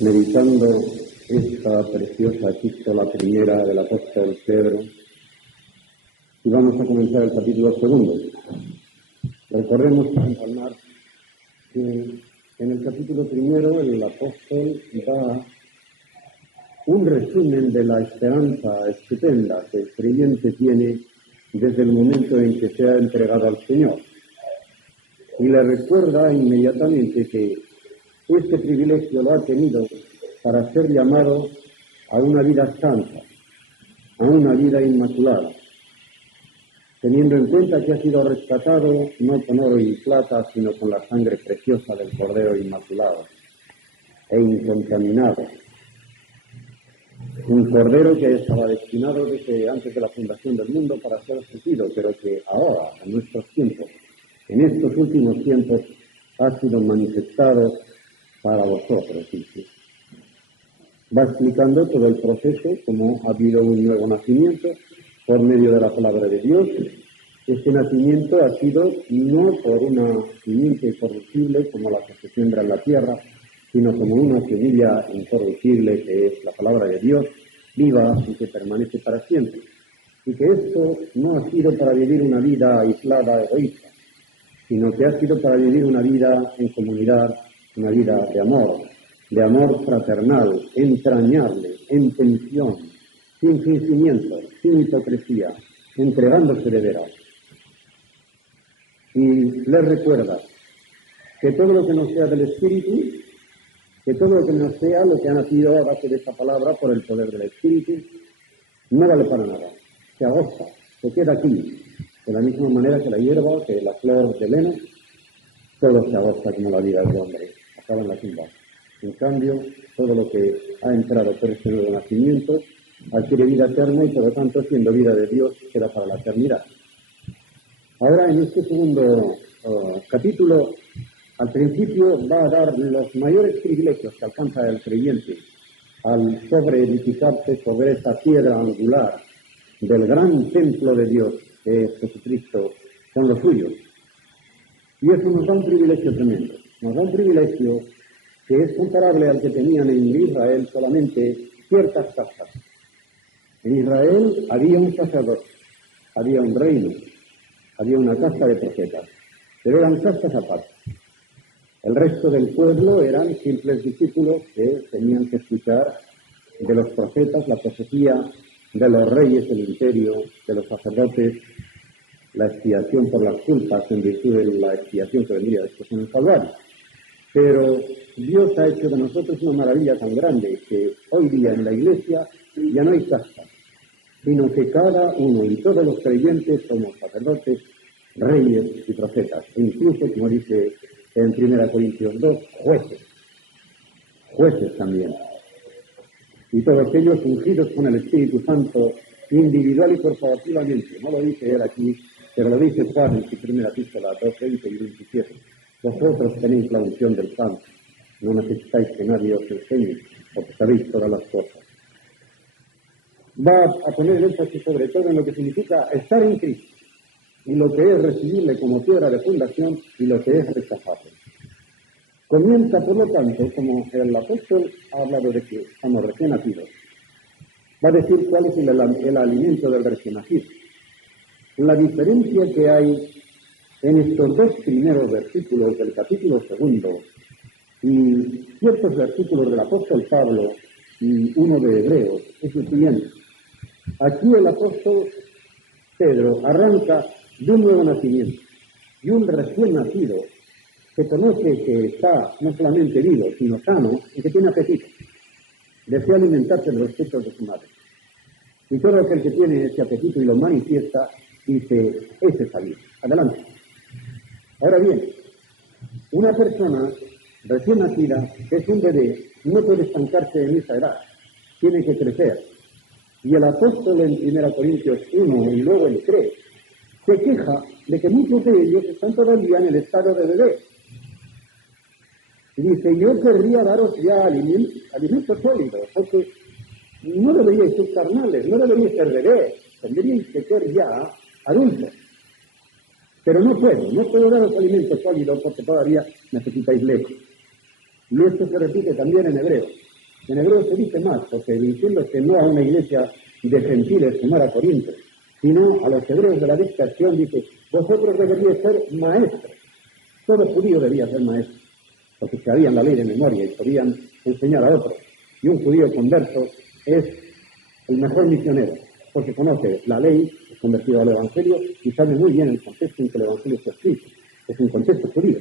Meditando esta preciosa epístola primera del apóstol Pedro, y vamos a comenzar el capítulo segundo. Recordemos para empalmar que en el capítulo primero el apóstol da un resumen de la esperanza estupenda que el creyente tiene desde el momento en que se ha entregado al Señor. Y le recuerda inmediatamente que este privilegio lo ha tenido para ser llamado a una vida santa, a una vida inmaculada, teniendo en cuenta que ha sido rescatado no con oro y plata, sino con la sangre preciosa del Cordero Inmaculado e incontaminado. Un Cordero que estaba destinado desde antes de la fundación del mundo para ser ofrecido, pero que ahora, en nuestros tiempos, en estos últimos tiempos, ha sido manifestado para vosotros. Va explicando todo el proceso, como ha habido un nuevo nacimiento por medio de la palabra de Dios. Este nacimiento ha sido no por una simiente incorruptible como la que se siembra en la tierra, sino como una semilla incorruptible que es la palabra de Dios, viva y que permanece para siempre. Y que esto no ha sido para vivir una vida aislada, egoísta, sino que ha sido para vivir una vida en comunidad, una vida de amor fraternal, entrañable, en tensión, sin fingimiento, sin hipocresía, entregándose de veras. Y les recuerda que todo lo que no sea del Espíritu, que todo lo que no sea lo que ha nacido a base de esta palabra por el poder del Espíritu, no vale para nada, se agota, se queda aquí, de la misma manera que la hierba, que la flor del heno, todo se agota como la vida del hombre, acaba en la tumba. En cambio, todo lo que ha entrado por este nuevo nacimiento adquiere vida eterna y, por lo tanto, siendo vida de Dios, queda para la eternidad. Ahora, en este segundo capítulo, al principio va a dar los mayores privilegios que alcanza el creyente al sobreedificarse sobre esta piedra angular del gran templo de Dios, que es Jesucristo, con los suyos. Y eso nos da un privilegio tremendo. Nos da un privilegio que es comparable al que tenían en Israel solamente ciertas castas. En Israel había un sacerdote, había un reino, había una casta de profetas, pero eran castas aparte. El resto del pueblo eran simples discípulos que tenían que escuchar de los profetas la profecía, de los reyes el imperio, de los sacerdotes la expiación por las culpas en virtud de la expiación que vendría después en el Calvario. Pero Dios ha hecho de nosotros una maravilla tan grande que hoy día en la Iglesia ya no hay castas, sino que cada uno y todos los creyentes somos sacerdotes, reyes y profetas, e incluso, como dice en 1 Corintios 2, jueces también. Y todos ellos ungidos con el Espíritu Santo individual y corporativamente. No lo dice él aquí, pero lo dice Juan en su primera epístola, 2:20 y 27. Vosotros tenéis la unción del Santo, no necesitáis que nadie os enseñe, porque sabéis todas las cosas. Va a poner el énfasis sobre todo en lo que significa estar en Cristo, y lo que es recibirle como piedra de fundación, y lo que es rechazarle. Comienza, por lo tanto, como el apóstol ha hablado de que estamos recién nacidos, va a decir cuál es el alimento del recién nacido. La diferencia que hay en estos dos primeros versículos del capítulo segundo y ciertos versículos del apóstol Pablo y uno de Hebreos es el siguiente. Aquí el apóstol Pedro arranca de un nuevo nacimiento y un recién nacido que conoce que está no solamente vivo, sino sano y que tiene apetito. Desea alimentarse de los pechos de su madre. Y todo aquel que tiene ese apetito y lo manifiesta, dice, ese es salir. Adelante. Ahora bien, una persona recién nacida, que es un bebé, no puede estancarse en esa edad. Tiene que crecer. Y el apóstol en 1 Corintios 1 y luego en 3 se queja de que muchos de ellos están todavía en el estado de bebé. Y dice, yo querría daros ya alimentos sólidos, porque no deberíais ser carnales, no deberíais ser bebés, tendríais que ser ya adultos. Pero no puedo daros alimentos sólidos porque todavía necesitáis leche. Y esto se repite también en hebreo. En hebreo se dice más, porque diciéndose no a una iglesia de gentiles como era Corinto, sino a los hebreos de la dispersión, dice, vosotros deberíais ser maestros. Todo judío debía ser maestro, porque sabían la ley de memoria y podían enseñar a otros. Y un judío converso es el mejor misionero, porque conoce la ley, es convertido al Evangelio y sabe muy bien el contexto en que el Evangelio está escrito. Es un contexto judío.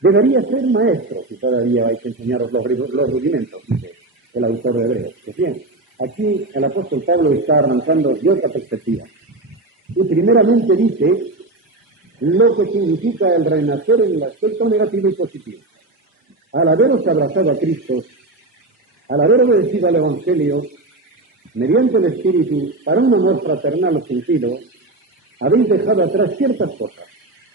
Debería ser maestro, si todavía hay que enseñaros los rudimentos, dice el autor de Hebreos. Pues bien, aquí el apóstol Pablo está arrancando de otra perspectiva. Y primeramente dice lo que significa el renacer en el aspecto negativo y positivo. Al haberos abrazado a Cristo, al haber obedecido al Evangelio, mediante el Espíritu, para un amor fraternal o sentido, habéis dejado atrás ciertas cosas.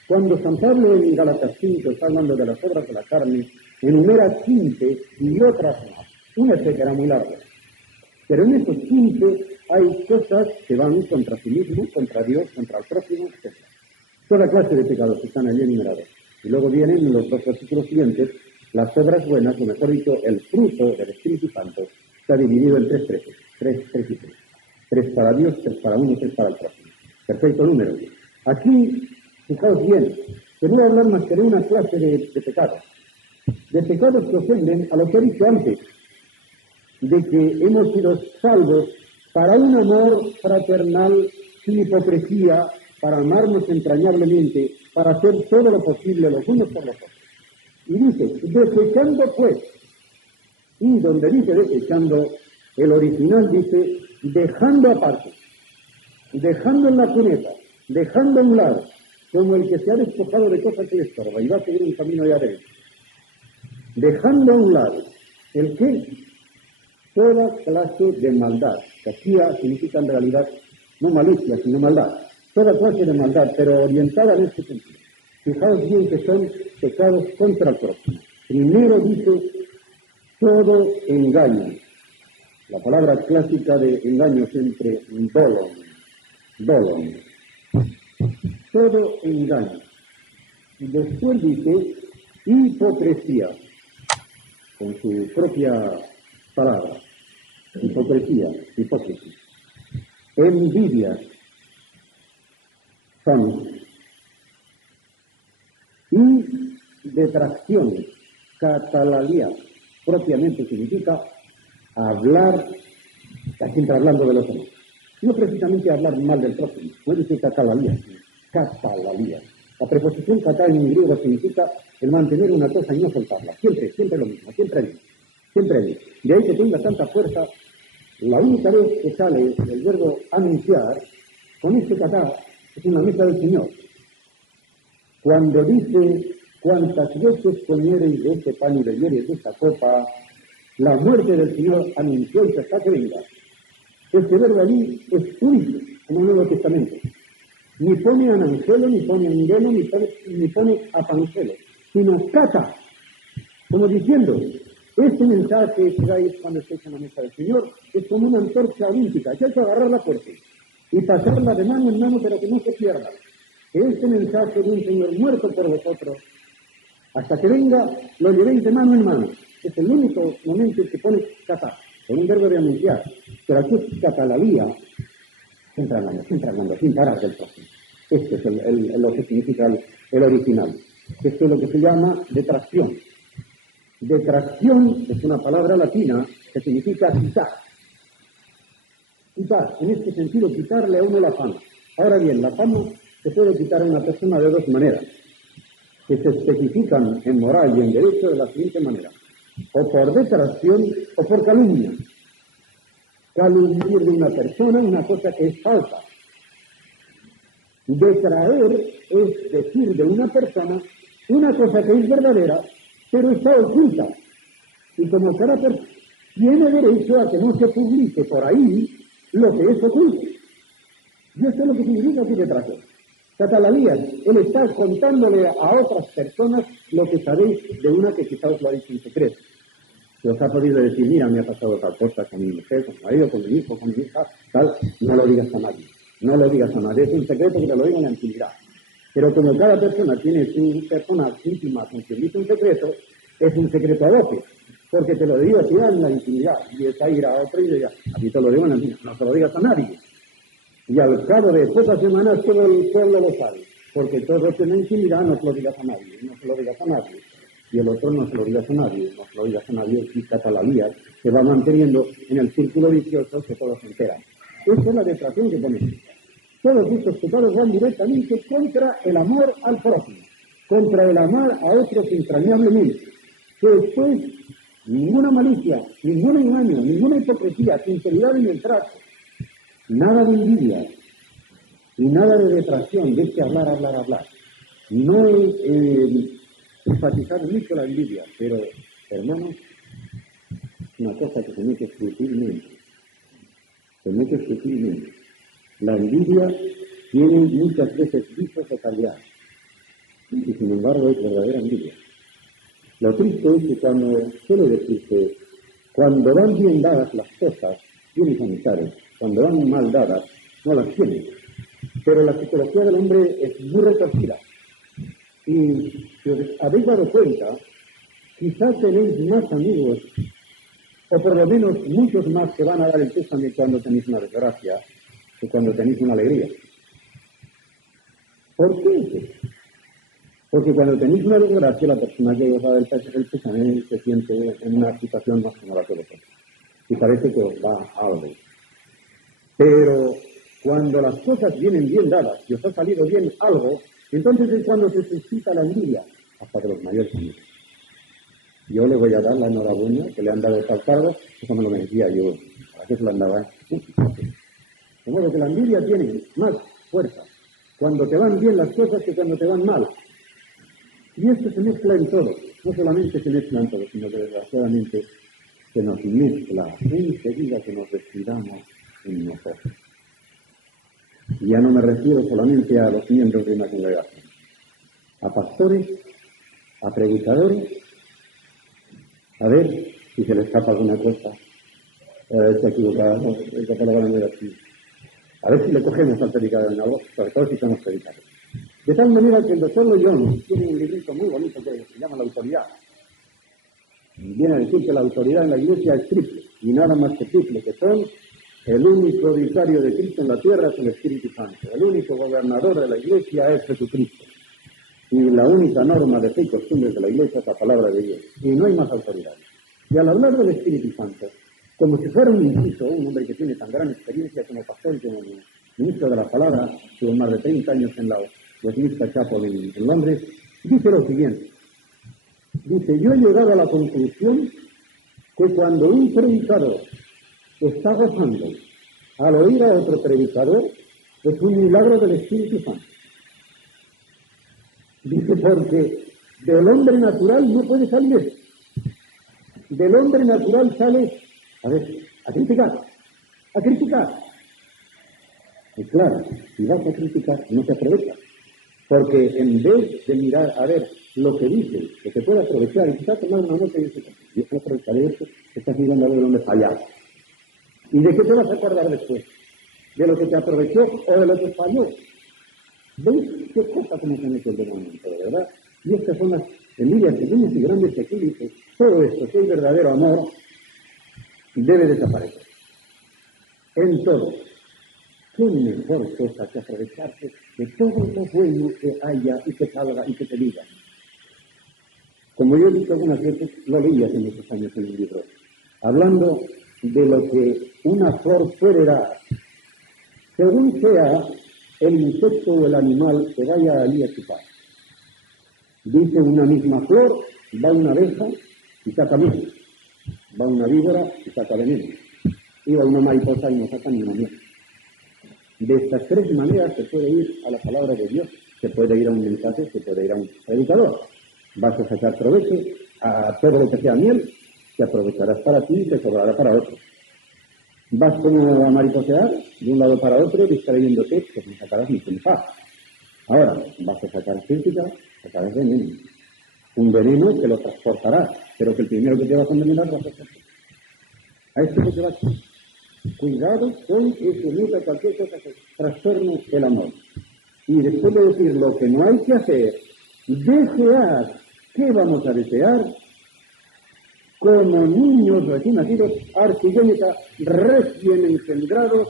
Cuando San Pablo en Gálatas 5 está hablando de las obras de la carne, enumera 15 y otras más. Una etcétera muy larga. Pero en esos 15 hay cosas que van contra sí mismo, contra Dios, contra el prójimo, etc. Toda clase de pecados están allí enumerados. Y luego vienen en los dos versículos siguientes las obras buenas, o mejor dicho, el fruto del Espíritu Santo, está dividido en tres trechos. Tres y tres. Tres para Dios, tres para uno y tres para el prójimo. Perfecto número. Aquí, fijaos bien, que no voy a hablar más que de una clase de pecados. De pecados que ofenden a lo que he dicho antes, de que hemos sido salvos para un amor fraternal sin hipocresía, para amarnos entrañablemente, para hacer todo lo posible los unos por los otros. Y dice, desechando pues, y donde dice desechando, el original dice dejando aparte, dejando en la cuneta, dejando a un lado, como el que se ha despojado de cosas que le estorba y va a seguir un camino ya derecho. Dejando a un lado, ¿el qué? Toda clase de maldad, que aquí significa en realidad no malicia, sino maldad. Toda clase de maldad, pero orientada en este sentido. Fijaos bien que son pecados contra el prójimo. Primero dice todo engaño. La palabra clásica de engaño siempre dolon. Todo engaño. Y después dice hipocresía, con su propia palabra. Hipocresía. Envidia. Y detracción, catalalía, propiamente significa hablar, está siempre hablando de los demás. No precisamente hablar mal del prójimo, no dice catalalía. La preposición cata en griego significa el mantener una cosa y no soltarla. Siempre lo mismo, siempre bien. De ahí que tenga tanta fuerza, la única vez que sale el verbo anunciar, con este cata, es una mesa del Señor. Cuando dice, cuantas veces comiereis de este pan y bebiereis de esta copa, la muerte del Señor anunció y hasta que venga. Este verbo allí es único, como el Nuevo Testamento. Ni pone anangelo, ni pone angelo, ni pone apangelo, sino cata, como diciendo, este mensaje que dais cuando estéis en la mesa del Señor es como una antorcha olímpica, que hay que agarrarla fuerte y pasarla de mano en mano, pero que no se pierda. Que este mensaje de un Señor muerto por vosotros, hasta que venga, lo llevéis de mano en mano. Es el único momento en que pone cata, con un verbo de anunciar. Pero aquí es catalalía, siempre hablando, sin parar del próximo. Este es lo que significa el original. Esto es lo que se llama detracción. Detracción es una palabra latina que significa quitar. Quitar, en este sentido, quitarle a uno la fama. Ahora bien, la fama se puede quitar a una persona de dos maneras, que se especifican en moral y en derecho de la siguiente manera: o por detracción o por calumnia. Calumniar de una persona una cosa que es falsa. Detraer es decir de una persona una cosa que es verdadera, pero está oculta. Y como cada persona tiene derecho a que no se publique por ahí lo que es oculto. Y esto es lo que significa aquí detracción. Catalalía, él está contándole a otras personas lo que sabéis de una que quizá os lo ha dicho en secreto. Que os ha podido decir, mira, me ha pasado tal cosa con mi mujer, con mi marido, con mi hijo, con mi hija, tal, no lo digas a nadie. No lo digas a nadie, es un secreto que te lo diga en la intimidad. Pero como cada persona tiene su persona íntima con quien dice un secreto, es un secreto a voces, porque te lo digo a ti en la intimidad, y es a ir a otro y diga, aquí te lo digo en la intimidad, no se lo digas a nadie. Y al cabo de pocas semanas todo el pueblo lo sabe, porque todo es en la intimidad, no se lo digas a nadie, no se lo digas a nadie. Y el otro no se lo digas a nadie, no se lo digas a nadie, y catalalía se va manteniendo en el círculo vicioso que todos se enteran. Esa es la detracción que ponemos. Todos estos pecados van directamente contra el amor al prójimo, contra el amar a otros entrañablemente. Que después, ninguna malicia, ningún engaño, ninguna hipocresía, sinceridad en el trato, nada de envidia y nada de detracción, de este hablar. No he enfatizado mucho la envidia, pero, hermanos, es una cosa que se mete sutilmente. La envidia tiene muchas veces visos o calidades, y sin embargo es verdadera envidia. Lo triste es que suele decir que cuando van bien dadas las cosas, tienes amistades, cuando van mal dadas, no las tienes. Pero la psicología del hombre es muy retorcida. Y si os habéis dado cuenta, quizás tenéis más amigos, o por lo menos muchos más que van a dar el pésame cuando tenéis una desgracia, que cuando tenéis una alegría. ¿Por qué? Porque cuando tenéis una desgracia, la persona que os va a dar el pésame se siente en una situación más cómoda que vosotros. Y parece que os va a algo. Pero cuando las cosas vienen bien dadas y os ha salido bien algo, entonces es cuando se suscita la envidia, hasta de los mayores amigos. Yo le voy a dar la enhorabuena que le han dado tal cargo, eso me lo merecía yo. ¿Para qué se lo han dado? De modo que la envidia tiene más fuerza cuando te van bien las cosas que cuando te van mal. Y esto se mezcla en todo. No solamente se mezcla en todo, sino que desgraciadamente se nos mezcla enseguida que nos descuidamos en nosotros. Y ya no me refiero solamente a los miembros de una congregación, a pastores, a predicadores. A ver si se le escapa alguna cosa. Está equivocado, esa palabra no era así. A ver si le cogemos al predicador en algo, sobre todo si somos predicadores. De tal manera que el doctor Loyola tiene un librito muy bonito que se llama La Autoridad. Viene a decir que la autoridad en la Iglesia es triple, y nada más que triple, que son el único vicario de Cristo en la tierra es el Espíritu Santo. El único gobernador de la Iglesia es Jesucristo. Y la única norma de fe y costumbres de la Iglesia es la palabra de Dios. Y no hay más autoridad. Y al hablar del Espíritu Santo, como si fuera un inciso, un hombre que tiene tan gran experiencia como pastor y como ministro de la palabra, tuvo más de 30 años en la Westminster Chapel en Londres, dice lo siguiente. Dice, yo he llegado a la conclusión que cuando un predicador está gozando al oír a otro predicador, es un milagro del Espíritu Santo. Dice, porque del hombre natural no puede salir eso. Del hombre natural sale, a criticar. Y claro, si vas a criticar, no te aprovechas. Porque en vez de mirar a ver lo que dice, que te puede aprovechar, y quizás tomar una nota y decir, yo puedo aprovechar de esto, estás mirando a ver dónde fallas. ¿Y de qué te vas a acordar después? ¿De lo que te aprovechó o de lo que falló? ¿Veis qué cosa que nos han hecho el demonio, verdad? Y estas son las envidias pequeñas y grandes que aquí dice. Todo esto, si hay verdadero amor, debe desaparecer. En todo. ¿Qué mejor cosa que aprovecharse de todo lo bueno que haya y que salga y que te diga? Como yo he dicho algunas veces, lo leí hace muchos años en un libro, hablando de lo que una flor puede dar, según sea el insecto o el animal que vaya allí a chupar. Dice una misma flor, va una abeja y saca miel, va una víbora y saca veneno, y va una mariposa y no saca ni una miel. De estas tres maneras se puede ir a la palabra de Dios, se puede ir a un mensaje, se puede ir a un predicador. Vas a sacar provecho a todo lo que sea miel, te aprovecharás para ti y te sobrará para otro. Vas como a mariposear de un lado para otro, distrayéndote, que no sacarás ni sin paz. Ahora, vas a sacar crítica, sacarás veneno. Un veneno que lo transportarás, pero que el primero que te va a condenar vas a hacer. A esto que te va a hacer. Cuidado con que se meta cualquier cosa que trastorne el amor. Y después de decir lo que no hay que hacer, desear. ¿Qué vamos a desear? como niños recién nacidos, artigénita, recién engendrados,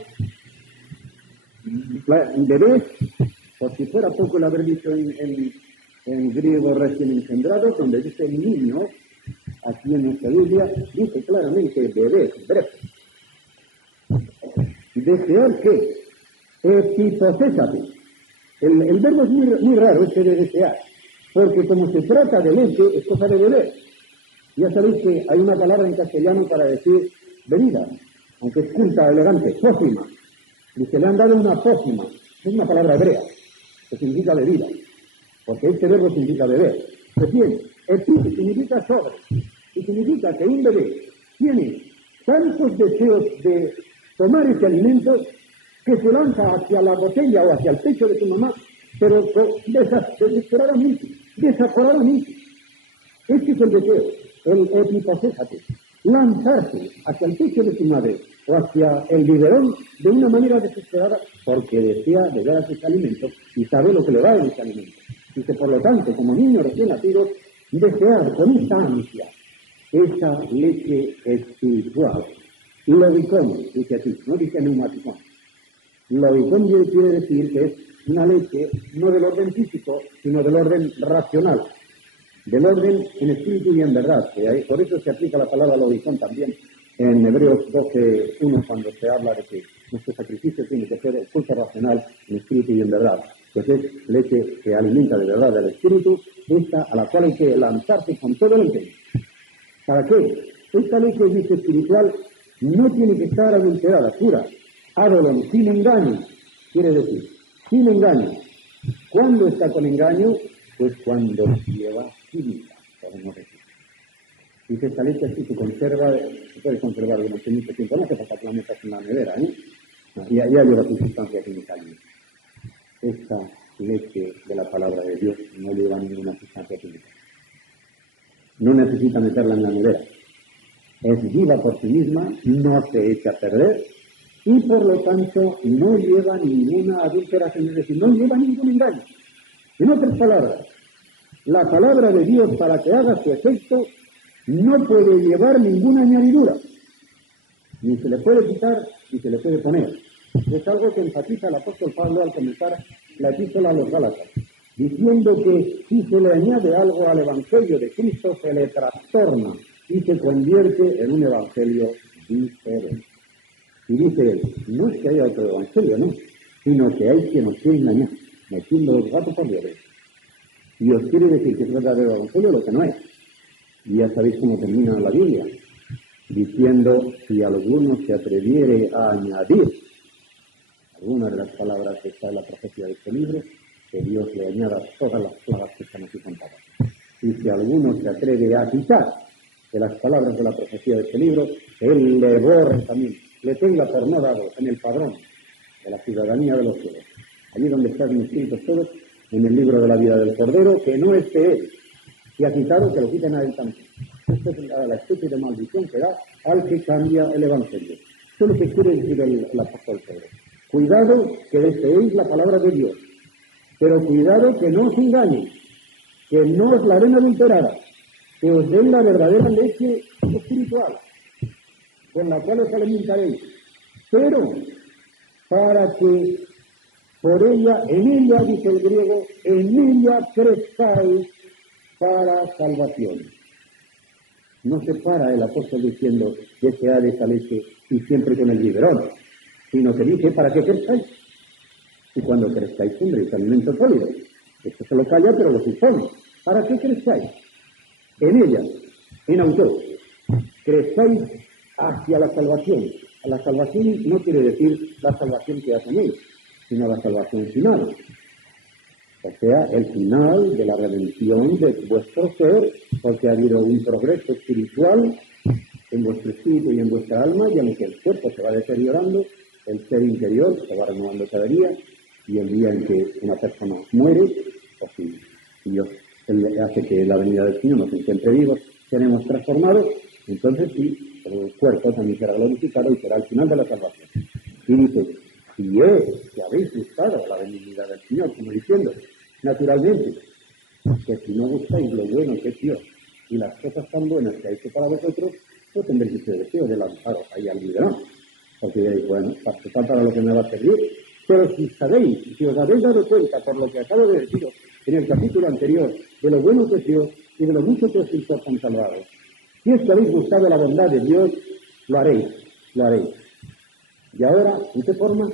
bebés, por si fuera poco el haber dicho en griego recién engendrados, donde dice niños, aquí en nuestra Biblia, dice claramente bebés, breve. ¿Desear qué? Epiposésate. El verbo es muy raro, este de desear, porque como se trata de leche, es cosa de beber. Ya sabéis que hay una palabra en castellano para decir bebida, aunque es culta, elegante, pócima. Y se le han dado una pócima, es una palabra hebrea, que significa bebida, porque este verbo significa beber. Pues bien, epi significa sobre, y significa que un bebé tiene tantos deseos de tomar ese alimento que se lanza hacia la botella o hacia el pecho de su mamá, pero desesperadamente, desaforadamente. Este es el deseo, el epiposésate, lanzarse hacia el pecho de su madre o hacia el biberón de una manera desesperada porque desea beber a ese alimento y sabe lo que le va en ese alimento. Dice, por lo tanto, como niño recién nacido, desear con esta ansia esa leche espiritual. Logicón, dice así, no dice neumático. Logicón quiere decir que es una leche no del orden físico, sino del orden racional, del orden en espíritu y en verdad. Por eso se aplica la palabra logicón también en Hebreos 12:1, cuando se habla de que nuestro sacrificio tiene que ser el culto racional en espíritu y en verdad. Pues es leche que alimenta de verdad el espíritu, esta a la cual hay que lanzarse con todo el empeño. ¿Para qué? Esta leche, dice, espiritual no tiene que estar adulterada, pura, adolon, sin engaño, quiere decir, sin engaño. ¿Cuándo está con engaño? Pues cuando lleva química, podemos decir. Dice, esta leche así se conserva, se puede conservar durante mucho tiempo, no se pasa que la metas en la nevera, ya lleva su sustancia química allí. Esta leche de la palabra de Dios no lleva ninguna sustancia química. No necesita meterla en la nevera. Es viva por sí misma, no se echa a perder y por lo tanto no lleva ninguna adulteración, es decir, no lleva ningún engaño. En otras palabras, la palabra de Dios para que haga su efecto no puede llevar ninguna añadidura, ni se le puede quitar ni se le puede poner. Es algo que enfatiza el apóstol Pablo al comenzar la epístola a los Gálatas, diciendo que si se le añade algo al evangelio de Cristo se le trastorna y se convierte en un evangelio diferente. Y dice él, no es que haya otro evangelio, no, sino que hay quien nos quiere engañar, metiendo los gatos por liebre. Y os quiere decir que es verdadero evangelio lo que no es. Y ya sabéis cómo termina la Biblia, diciendo, si alguno se atreviere a añadir alguna de las palabras que está en la profecía de este libro, que Dios le añada todas las plagas que están aquí contadas. Y si alguno se atreve a quitar de las palabras de la profecía de este libro, él le borre también, le tenga por no dado en el padrón de la ciudadanía de los cielos. Allí donde están inscritos todos, en el libro de la vida del Cordero, que no esté él. Y ha quitado que lo quiten a él también. Esta es la especie de maldición que da al que cambia el evangelio. Eso es lo que quiere decir el apóstol Pedro. Cuidado que deseéis la palabra de Dios, pero cuidado que no os engañen, que no os la den adulterada, que os den la verdadera leche espiritual, con la cual os alimentaréis, pero para que por ella, en ella, dice el griego, en ella crezcáis para salvación. No se para el apóstol diciendo desead esa leche y siempre con el biberón, sino que dice para que crezcáis. Y cuando crezcáis tendréis alimento sólido. Esto se lo calla, pero lo supone. ¿Para qué crezcáis? En ella, en autor. Crezcáis hacia la salvación. La salvación no quiere decir la salvación que hacen sino la salvación final. O sea, el final de la redención de vuestro ser, porque ha habido un progreso espiritual en vuestro espíritu y en vuestra alma, y aunque el cuerpo se va deteriorando, el ser interior se va renovando cada día, y el día en que una persona muere, o si Dios hace que la venida del Señor nos encuentre vivos, seremos transformados, entonces sí, el cuerpo también será glorificado y será el final de la salvación. Y dice, si es que habéis buscado la benignidad del Señor, como diciendo, naturalmente, que si no buscáis lo bueno que es Dios, y las cosas tan buenas que ha hecho para vosotros, pues tendréis ese deseo de lanzaros ahí al liberal. Porque diréis, bueno, para lo que me va a servir. Pero si sabéis, si os habéis dado cuenta por lo que acabo de deciros en el capítulo anterior, de lo bueno que es Dios y de lo mucho que os importan salvados, si es que habéis buscado la bondad de Dios, lo haréis. Y ahora, ¿en qué forma?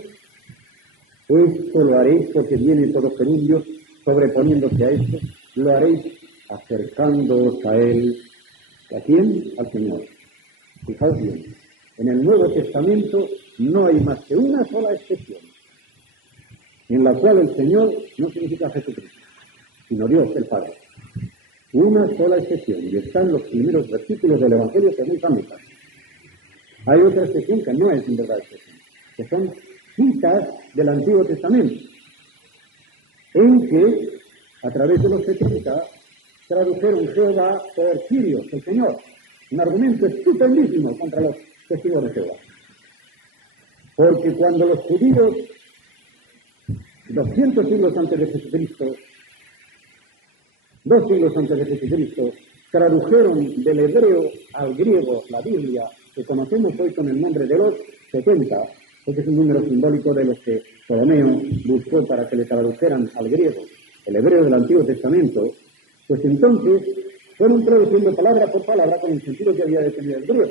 Esto lo haréis porque viene todo gerundio sobreponiéndose a esto, lo haréis acercándoos a Él. ¿A quién? Al Señor. Fijaos bien, en el Nuevo Testamento no hay más que una sola excepción, en la cual el Señor no significa Jesucristo, sino Dios el Padre. Una sola excepción, y está en los primeros versículos del Evangelio según San Lucas. Hay otra excepción que no es en verdad excepción, que son citas del Antiguo Testamento, en que, a través de los 70, tradujeron Jehová por Kyrios, el Señor. Un argumento estupendísimo contra los testigos de Jehová. Porque cuando los judíos, 200 siglos antes de Jesucristo, 2 siglos antes de Jesucristo, tradujeron del hebreo al griego la Biblia, que conocemos hoy con el nombre de los 70, porque es un número simbólico de los que Ptolomeo buscó para que le tradujeran al griego el hebreo del Antiguo Testamento, pues entonces fueron traduciendo palabra por palabra con el sentido que había de tener el griego.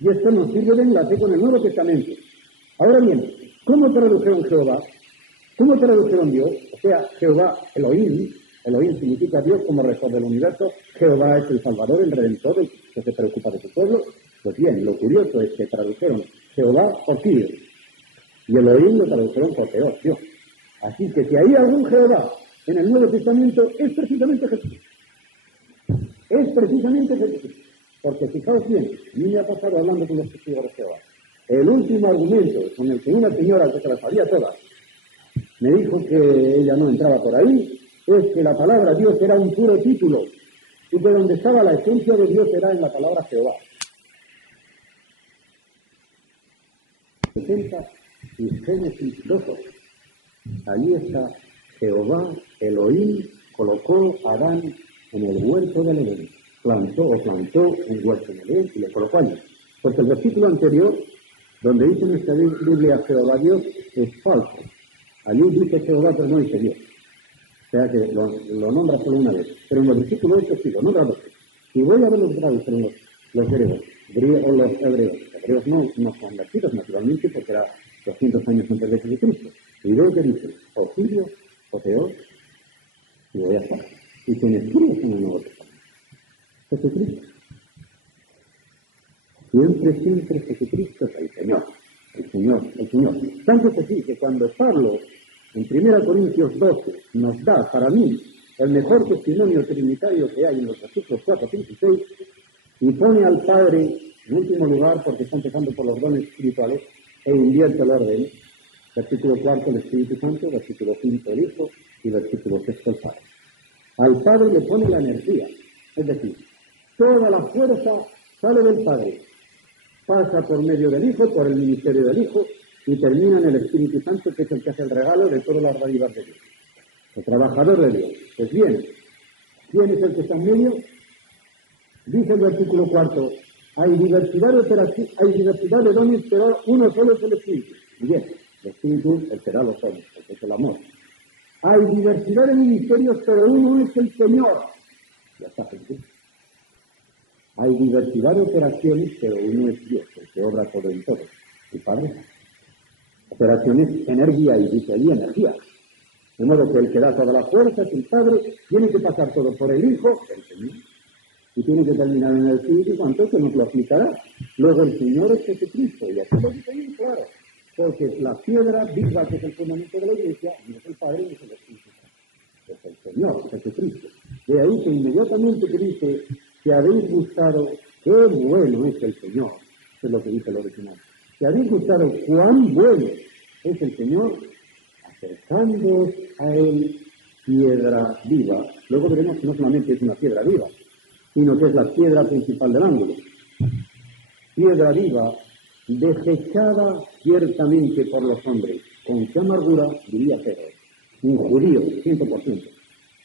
Y esto nos sirve de enlace con el Nuevo Testamento. Ahora bien, ¿cómo tradujeron Jehová? ¿Cómo tradujeron Dios? O sea, Jehová, Elohim significa Dios como rector del universo, Jehová es el Salvador, el Redentor, el que se preocupa de su pueblo. Pues bien, lo curioso es que tradujeron Jehová por Kyrios, y Elohim lo tradujeron por Dios. Así que si hay algún Jehová en el Nuevo Testamento, es precisamente Jesús. Es precisamente Jesús. Porque fijaos bien, a mí me ha pasado hablando con los testigos de Jehová. El último argumento con el que una señora que se las sabía todas me dijo que ella no entraba por ahí, es que la palabra Dios era un puro título, y que donde estaba la esencia de Dios era en la palabra Jehová. 70 y Génesis 2:8. Allí está Jehová, Elohim, colocó a Adán en el huerto del Edén. Plantó un huerto en Edén y le colocó allí. Porque el versículo anterior, donde dice en esta Biblia Jehová Dios, es falso. Allí dice Jehová, pero no dice Dios. O sea que lo nombra solo una vez. Pero en el versículo 8 sí, lo nombra dos veces. Y voy a ver los grados en los griegos, o los hebreos. Los hebreos no son nacidos naturalmente porque era 200 años antes de Jesucristo. Y veo que dice, o Kyrios, o Theos, y voy a estar. Y quien escribe en el Nuevo Testamento. Jesucristo. Siempre Jesucristo es el Señor. Tanto que sí, que cuando Pablo, en 1 Corintios 12, nos da, para mí, el mejor testimonio trinitario que hay en los versículos 4, 5 y 6, y pone al Padre en último lugar, porque está empezando por los dones espirituales, e invierte el orden. Versículo 4, el Espíritu Santo, versículo 5, el Hijo, y versículo 6, el Padre. Al Padre le pone la energía, es decir, toda la fuerza sale del Padre, pasa por medio del Hijo, por el ministerio del Hijo, y termina en el Espíritu Santo, que es el que hace el regalo de todas las dádivas de Dios, el trabajador de Dios. Pues bien, ¿quién es el que está en medio? Dice el versículo 4, hay diversidad de dones, pero uno solo es el Espíritu. Y bien, el Espíritu será los dones, porque es el amor. Hay diversidad de ministerios, pero uno es el Señor. Ya está, Jesús. Hay diversidad de operaciones, pero uno es Dios, el que obra todo en todo, el Padre. Operaciones, energía, y dice allí energía. De modo que el que da toda la fuerza es el Padre, tiene que pasar todo por el Hijo, el Señor, y tiene que terminar en el Espíritu Santo, que nos lo aplicará. Luego el Señor es Jesucristo, y así lo dice bien claro, porque la piedra viva, que es el fundamento de la Iglesia, no es el Padre ni es el Espíritu Santo, es el Señor, Jesucristo. De ahí que inmediatamente que dice que habéis gustado, qué bueno es el Señor, eso es lo que dice el original. Que habéis gustado cuán bueno es el Señor, acercándoos a Él, piedra viva. Luego veremos que no solamente es una piedra viva, sino que es la piedra principal del ángulo. Piedra viva, desechada ciertamente por los hombres. ¿Con qué amargura? Diría Pedro, un judío, 100%.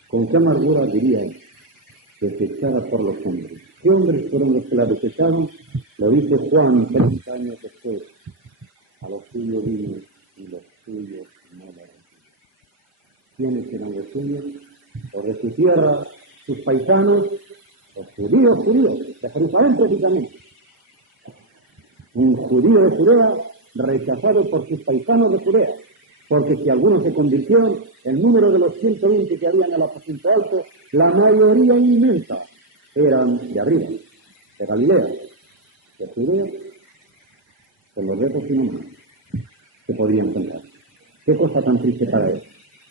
¿Con qué amargura? Diría él. desechada por los hombres. ¿Qué hombres fueron los que la desecharon? Lo dice Juan 30 años después. A los suyos vino y los suyos no la recibieron. ¿Quiénes eran los suyos? Los de su tierra, sus paisanos, los judíos, de Jerusalén precisamente. Un judío de Judea rechazado por sus paisanos de Judea, porque si algunos se convirtieron, el número de los 120 que había en el aposento alto, la mayoría inmensa eran de arriba, de Galilea, de Judea, con los retos y nomás que podían encontrar. Qué cosa tan triste para él.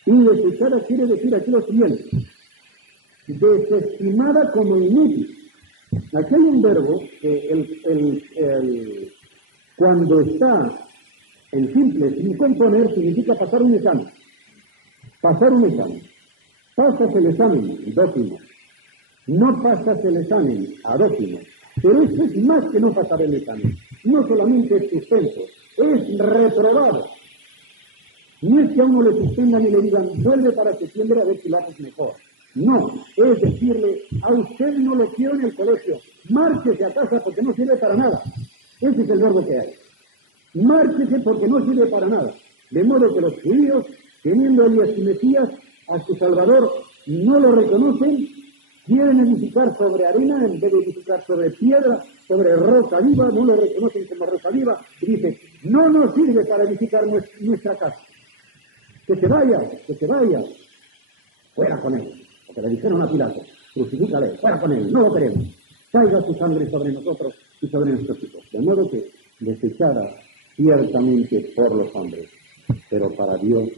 Y desechada quiere decir aquí lo siguiente: desestimada como inútil. Aquí hay un verbo que cuando está en simple, sin componer, significa pasar un examen. Pasar un examen. Pasas el examen, dócimo. No pasas el examen, adóptimo. Pero esto es más que no pasar el examen. No solamente es suspenso, es reprobado. No es que a uno le suspendan y le digan, vuelve para septiembre a ver si lo haces mejor. No, es decirle, a usted no lo quiero en el colegio, márchese a casa porque no sirve para nada. Ese es el verbo que hay. Márchese porque no sirve para nada. De modo que los judíos, teniendo a Elías y Mesías, a su Salvador, no lo reconocen, quieren edificar sobre arena en vez de edificar sobre piedra, sobre roca viva, no lo reconocen como roca viva, y dicen, no nos sirve para edificar nuestra casa. Que se vaya, fuera con él. Porque le dijeron a Pilato, crucifícale, fuera con él, no lo queremos. Caiga su sangre sobre nosotros y sobre nuestros hijos. De modo que desechada ciertamente por los hombres, pero para Dios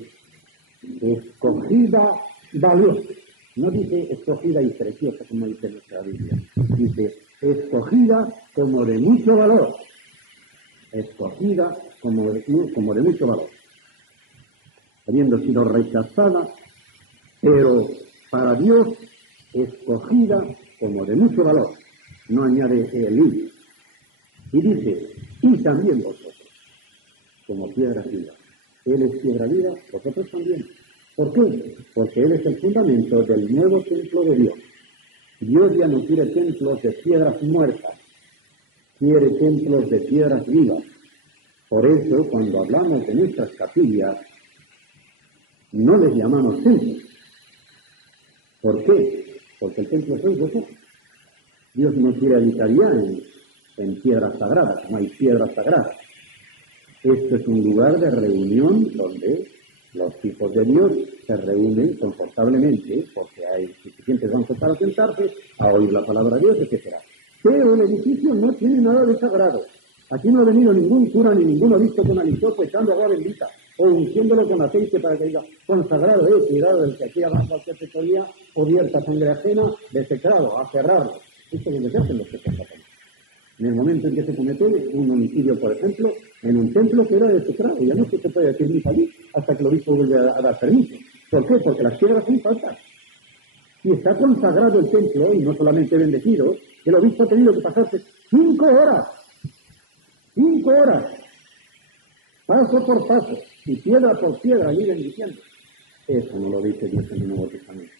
escogida valiosa. No dice escogida y preciosa como dice nuestra Biblia. Dice escogida como de mucho valor. Escogida como de mucho valor. Habiendo sido rechazada, pero para Dios escogida como de mucho valor. No añade el y dice, y también vosotros, como piedras vivas. Él es piedra viva, vosotros también. ¿Por qué? Porque Él es el fundamento del nuevo templo de Dios. Dios ya no quiere templos de piedras muertas, quiere templos de piedras vivas. Por eso, cuando hablamos de nuestras capillas, no les llamamos templos. ¿Por qué? Porque el templo sois vosotros. Dios no quiere habitar ya en piedras sagradas, no hay piedras sagradas. Esto es un lugar de reunión donde los hijos de Dios se reúnen confortablemente, porque hay suficientes bancos para sentarse, a oír la palabra de Dios, etc. Pero el edificio no tiene nada de sagrado. Aquí no ha venido ningún cura ni ningún obispo con alisopo echando agua bendita, o ungiéndolo con aceite para que diga, consagrado, cuidado del que aquí haga cualquier fechoría o vierta sangre ajena, desecrado, a cerrarlo. Esto es lo que se hacen los que se hacen. En el momento en que se comete un homicidio, por ejemplo, en un templo que era desecrado, ya no se puede decir ni allí hasta que el obispo vuelve a dar permiso. ¿Por qué? Porque las piedras son faltas. Y está consagrado el templo, y no solamente bendecido, el obispo ha tenido que pasarse 5 horas. 5 horas. Paso por paso, y piedra por piedra, ir bendiciendo. Eso no lo dice Dios en el Nuevo Testamento.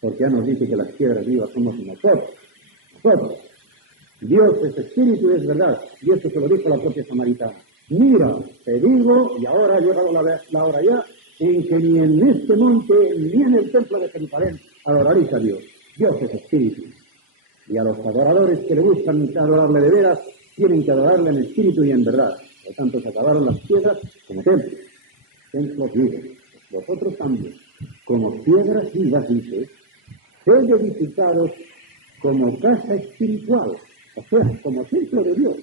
Porque ya nos dice que las piedras vivas somos nosotros. Nosotros. Dios es espíritu y es verdad. Y eso se lo dijo la propia samaritana. Mira, te digo, y ahora ha llegado la hora ya, en que ni en este monte, ni en el templo de Jerusalén, adoraréis a Dios. Dios es espíritu. Y a los adoradores que le gustan adorarle de veras, tienen que adorarle en espíritu y en verdad. Por tanto, se acabaron las piedras como templos. Templos vivos. Vosotros también, como piedras vivas, dice, sed edificados como casa espiritual. O sea, como templo de Dios.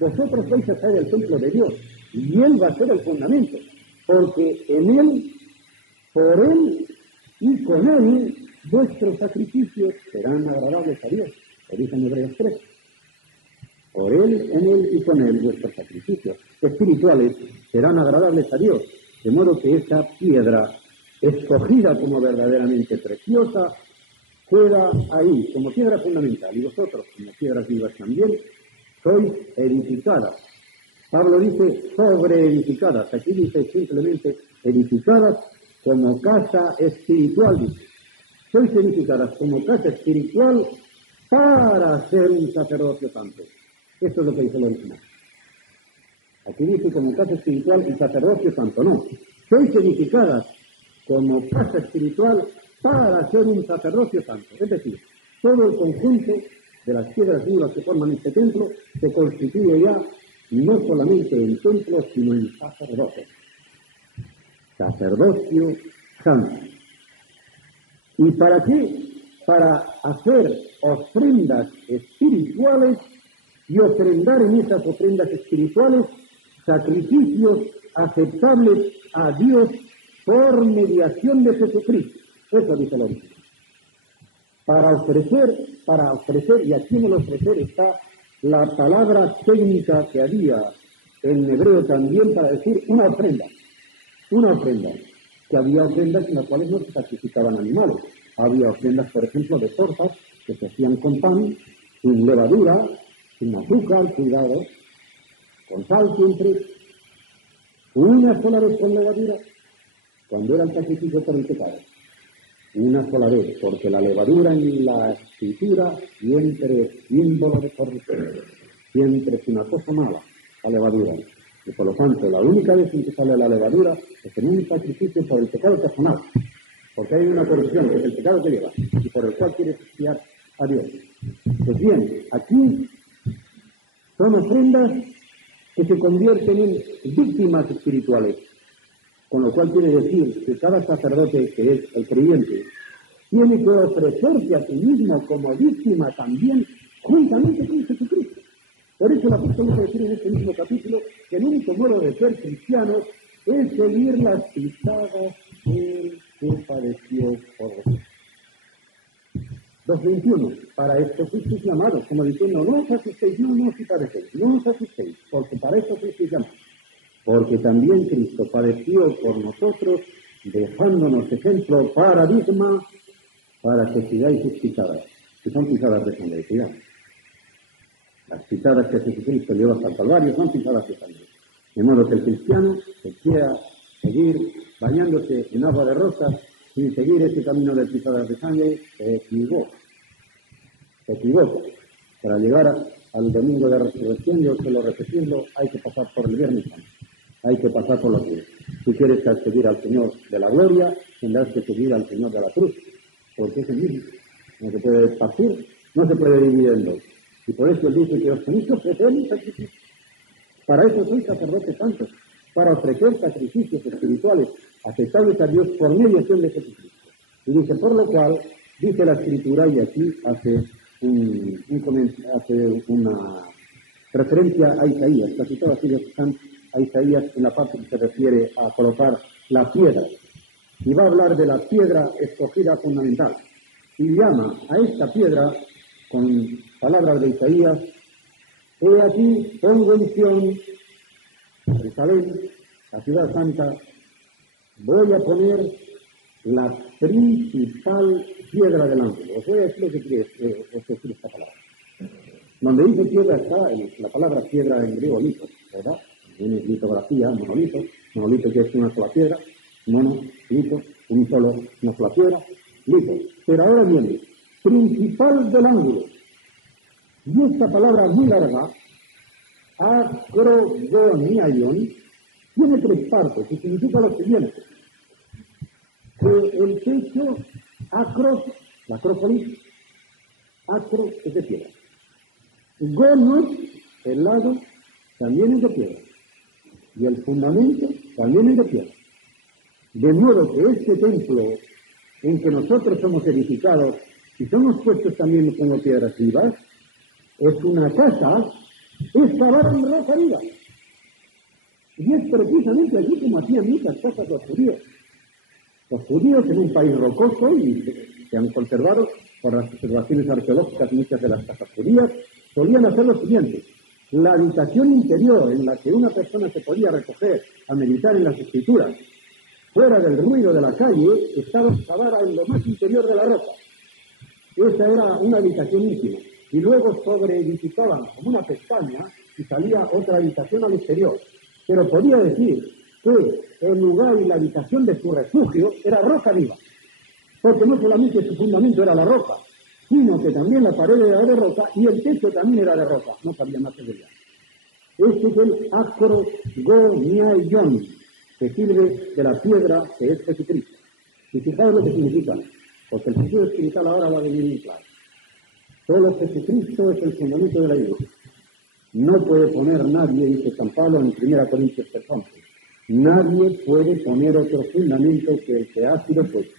Vosotros vais a ser el templo de Dios. Y Él va a ser el fundamento. Porque en Él, por Él y con Él, vuestros sacrificios serán agradables a Dios. Lo dice en Hebreos 3. Por Él, en Él y con Él, vuestros sacrificios espirituales serán agradables a Dios. De modo que esa piedra, escogida como verdaderamente preciosa, queda ahí como piedra fundamental, y vosotros, como piedras vivas también, sois edificadas. Pablo dice sobreedificadas, aquí dice simplemente edificadas como casa espiritual, dice. Sois edificadas como casa espiritual para ser un sacerdocio santo. Esto es lo que dice el original. Aquí dice como casa espiritual y sacerdocio santo. No, sois edificadas como casa espiritual para ser un sacerdocio santo. Es decir, todo el conjunto de las piedras vivas que forman este templo se constituye ya no solamente en templo, sino en sacerdocio. Sacerdocio santo. ¿Y para qué? Para hacer ofrendas espirituales y ofrendar en esas ofrendas espirituales sacrificios aceptables a Dios por mediación de Jesucristo. Eso dice la original. Para ofrecer, y aquí en el ofrecer está la palabra técnica que había en hebreo también para decir una ofrenda. Una ofrenda. Que había ofrendas en las cuales no se sacrificaban animales. Había ofrendas, por ejemplo, de tortas que se hacían con pan, sin levadura, sin azúcar, cuidado, con sal siempre, una sola vez con levadura, cuando era el sacrificio por el pecado. Una sola vez, porque la levadura en la escritura siempre es símbolo de corrupción, siempre es una cosa mala, la levadura. Y por lo tanto, la única vez en que sale la levadura es en un sacrificio por el pecado personal, porque hay una corrupción, que es el pecado que lleva, y por el cual quieres expiar a Dios. Pues bien, aquí son ofrendas que se convierten en víctimas espirituales, con lo cual quiere decir que cada sacerdote, que es el creyente, tiene que ofrecerse a sí mismo como víctima también, juntamente con Jesucristo. Por eso el apóstol dice decir en este mismo capítulo que el único modo de ser cristianos es seguir las pisadas del que padeció por vosotros. 2:21. Para esto fuisteis llamados, como diciendo, no os asustéis, no os padecéis, no os asustéis, porque para esto fuisteis llamados. Porque también Cristo padeció por nosotros, dejándonos ejemplo, paradigma, para que sigáis sus pisadas, que son pisadas de sangre, cuidado. Las pisadas que Jesucristo llevó hasta el Calvario son pisadas de sangre. De modo que el cristiano que quiera seguir bañándose en agua de rosas sin seguir ese camino de pisadas de sangre, se equivoca. Se equivoca. Para llegar al domingo de resurrección, yo suelo repetirlo, hay que pasar por el Viernes Santo. Hay que pasar por la cruz. Si quieres seguir al Señor de la gloria, tendrás que seguir al Señor de la cruz. Porque es el mismo. No se puede partir, no se puede dividir en dos. Y por eso Él dice que os tenéis que ofrecer un sacrificio. Para eso sois sacerdotes santos, para ofrecer sacrificios espirituales aceptables a Dios por mediación de Jesucristo. Y dice, por lo cual, dice la Escritura, y aquí hace una referencia a Isaías, casi todas ellas están a Isaías en la parte que se refiere a colocar la piedra. Y va a hablar de la piedra escogida fundamental. Y llama a esta piedra, con palabras de Isaías, he aquí, pongo en Sión, Jerusalén, la ciudad santa, voy a poner la principal piedra del ángulo. Os voy a decir lo que quiere decir esta palabra. Donde dice piedra está la palabra piedra en griego litos, ¿verdad? Tiene litografía, monolito que es una sola piedra, lito, una sola piedra, lito. Pero ahora viene, principal del ángulo. Y esta palabra muy larga, acrogoniaion, tiene tres partes, y significa lo siguiente: que el techo, acros, la acrópolis, acro es de piedra. Gonos, el lado, también es de piedra. Y el fundamento también es de piedra. De modo que este templo en que nosotros somos edificados y somos puestos también como piedras vivas, es una casa excavada en roca viva. Y es precisamente allí como hacían muchas casas los judíos. Los judíos en un país rocoso, y se han conservado por las observaciones arqueológicas muchas de las casas judías, solían hacer lo siguiente: la habitación interior en la que una persona se podía recoger a meditar en las escrituras, fuera del ruido de la calle, estaba excavada en lo más interior de la roca. Esa era una habitación íntima. Y luego sobreedificaban como una pestaña y salía otra habitación al exterior. Pero podía decir que el lugar y la habitación de su refugio era roca viva. Porque no solamente su fundamento era la roca, sino que también la pared era de roca y el techo también era de roca, no cabía más seguridad. Este es el acrogoniaion, que sirve de la piedra que es Jesucristo. Y fijaos lo que significa, porque el sentido espiritual ahora va a venir muy claro. Solo Jesucristo es el fundamento de la iglesia. No puede poner nadie, dice San Pablo en 1 Corintios 3:11, nadie puede poner otro fundamento que el que ha sido puesto.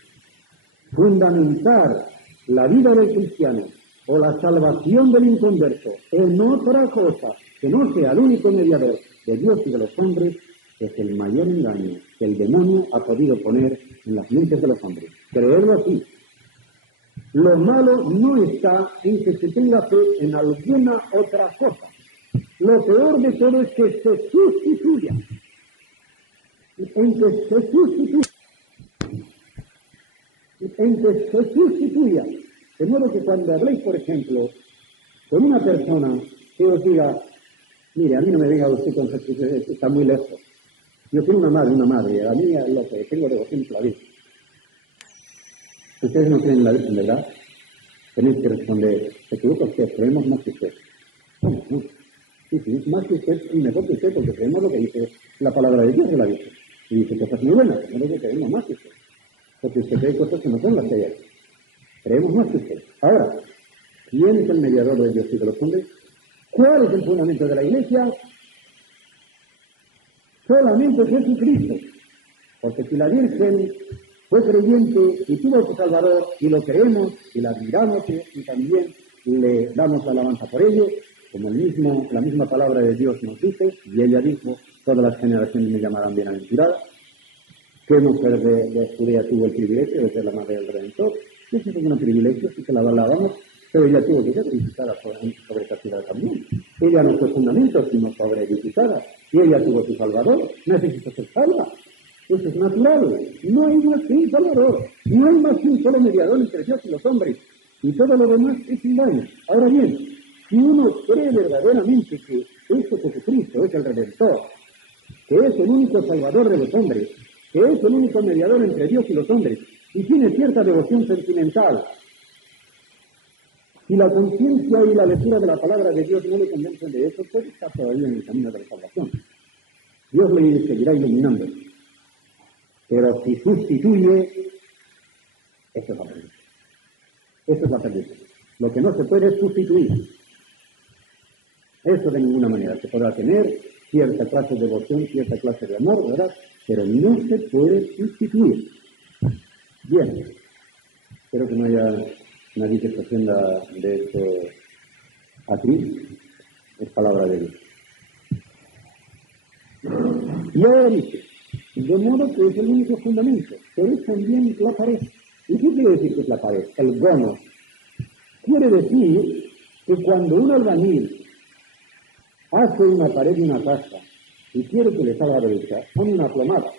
Fundamentar la vida del cristiano o la salvación del inconverso en otra cosa que no sea el único mediador de Dios y de los hombres es el mayor engaño que el demonio ha podido poner en las mentes de los hombres. Creerlo así. Lo malo no está en que se tenga fe en alguna otra cosa. Lo peor de todo es que se sustituya. En que se sustituya. De modo que cuando habléis, por ejemplo, con una persona que os diga, mire, a mí no me venga usted con Jesucristo, está muy lejos. Yo tengo una madre, a mí lo que tengo devoción es la Virgen. Ustedes no creen en la Virgen, ¿verdad? Tenéis que responder, se equivoca usted, creemos más que usted. ¿Cómo? No. Sí, más que usted y mejor que usted, porque creemos lo que dice la palabra de Dios de la Virgen. Y dice cosas muy buenas, no lo que creemos más que usted. Porque usted cree cosas que no son las que hay aquí. Creemos más que usted. Ahora, ¿quién es el mediador de Dios y de los hombres? ¿Cuál es el fundamento de la Iglesia? Solamente Jesucristo. Porque si la Virgen fue creyente y tuvo a su Salvador, y lo creemos, y la admiramos, y también le damos alabanza por ello, como la misma palabra de Dios nos dice, y ella dijo, todas las generaciones me llamarán bienaventuradas. ¿Qué mujer de Judea tuvo el privilegio de ser la madre del Redentor? Ese es un privilegio, sí que la alabamos, pero ella tuvo que ser edificada sobre esa ciudad también. Ella no fue fundamento, sino sobre edificada. Y ella tuvo su Salvador, necesita ser salva. Eso es natural. No hay más que un Salvador. No hay más que un solo mediador entre Dios y los hombres. Y todo lo demás es engaño. Ahora bien, si uno cree verdaderamente que este Jesucristo es el Redentor, que es el único Salvador de los hombres, que es el único mediador entre Dios y los hombres, y tiene cierta devoción sentimental, si la conciencia y la lectura de la palabra de Dios no le convencen de eso, puede estar todavía en el camino de la salvación. Dios le seguirá iluminando. Pero si sustituye, eso es la perdición. Eso es la perdición. Lo que no se puede es sustituir. Eso de ninguna manera. Se podrá tener cierta clase de devoción, cierta clase de amor, ¿verdad? Pero no se puede sustituir. Bien. Espero que no haya nadie que se ofenda de esto aquí. Es palabra de Dios. Y ahora dice, de modo que es el único fundamento, pero es también la pared. ¿Y qué quiere decir que es la pared? El gono. Quiere decir que cuando un albañil hace una pared de una casa y quiere que le salga derecha, pone una plomada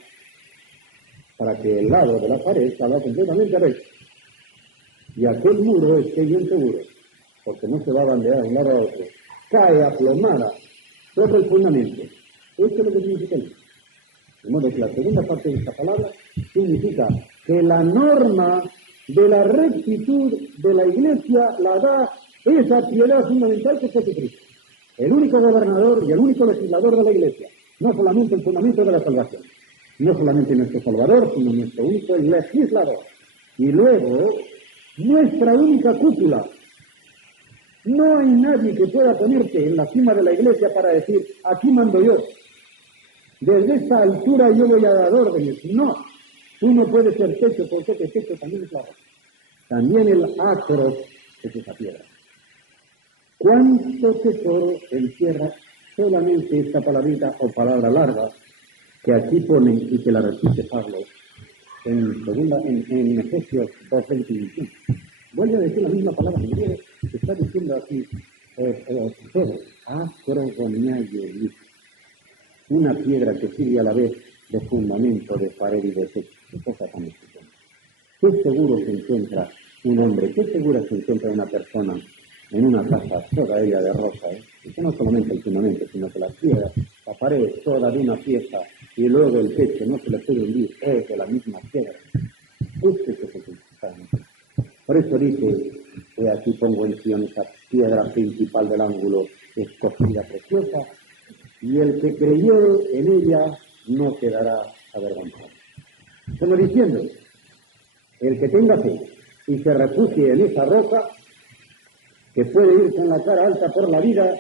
para que el lado de la pared salga completamente recto. Y aquel muro esté bien seguro, porque no se va a bandear de un lado a otro. Cae aplomada sobre el fundamento. Esto es lo que significa esto. De modo que la segunda parte de esta palabra significa que la norma de la rectitud de la Iglesia la da esa piedad fundamental que es Jesucristo. El único gobernador y el único legislador de la Iglesia. No solamente el fundamento de la salvación. No solamente nuestro Salvador, sino nuestro único legislador. Y luego, nuestra única cúpula. No hay nadie que pueda ponerte en la cima de la Iglesia para decir, aquí mando yo. Desde esta altura yo voy a dar órdenes. No, tú no puedes ser techo, porque el techo también es la roca. También el acro es esa piedra. ¿Cuánto tesoro encierra solamente esta palabrita o palabra larga que aquí ponen y que la repite Pablo en Efesios 2:21? Vuelve a decir la misma palabra en griego que está diciendo aquí Pedro, acrogoniaion. Una piedra que sirve a la vez de fundamento, de pared y de techo. ¿Qué cosa tan estupenda? ¿Qué seguro se encuentra un hombre? ¿Qué segura se encuentra una persona en una casa toda ella de rosa? Y que no solamente el fundamento, sino que la piedra, la pared toda de una pieza y luego el techo no se le puede hundir, es de la misma piedra. Este es el que está. Por eso dice, He aquí pongo en Sion esa piedra principal del ángulo, escogida preciosa, y el que creyere en ella no quedará avergonzado. Como diciendo, el que tenga fe y se refugie en esa roca, que puede ir con la cara alta por la vida,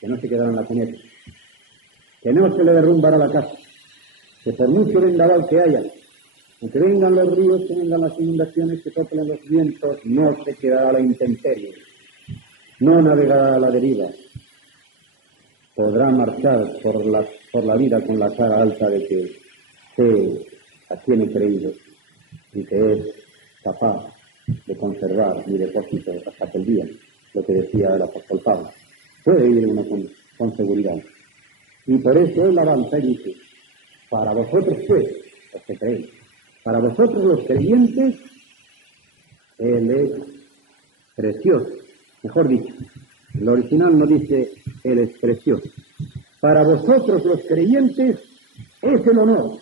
que no se quedará en la cuneta, que no se le derrumbará la casa, que por mucho vendaval que haya, aunque vengan los ríos, que vengan las inundaciones, que soplen los vientos, no se quedará a la intemperie, no navegará a la deriva, podrá marchar por la vida con la cara alta de que sé a quién he creído y que es capaz de conservar mi depósito hasta aquel día, lo que decía el apóstol Pablo. Puede ir uno con seguridad. Y por eso él avanza y dice, para vosotros pues, los que creéis, para vosotros los creyentes, él es precioso. Mejor dicho, el original no dice él es precioso. Para vosotros los creyentes es el honor.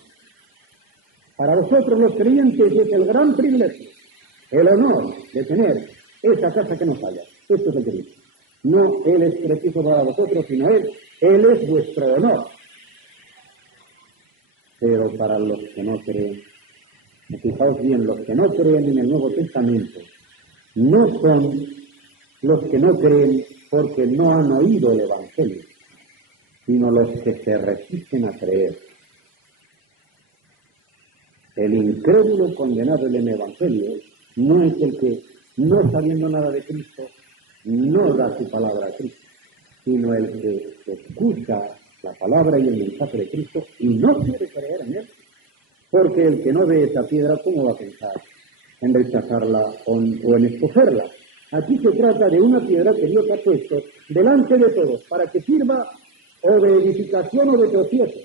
Para vosotros los creyentes es el gran privilegio, el honor de tener esa casa que nos falla. Esto es el que dice. No él es precioso para vosotros, sino él es vuestro honor. Pero para los que no creen, fijaos bien, los que no creen en el Nuevo Testamento no son los que no creen porque no han oído el Evangelio, sino los que se resisten a creer. El incrédulo condenado en el Evangelio no es el que, no sabiendo nada de Cristo, no da su palabra a Cristo, sino el que escucha la palabra y el mensaje de Cristo y no quiere creer en él, porque el que no ve esa piedra, ¿cómo va a pensar en rechazarla o en escogerla? Aquí se trata de una piedra que Dios ha puesto delante de todos para que sirva o de edificación o de tropiezo.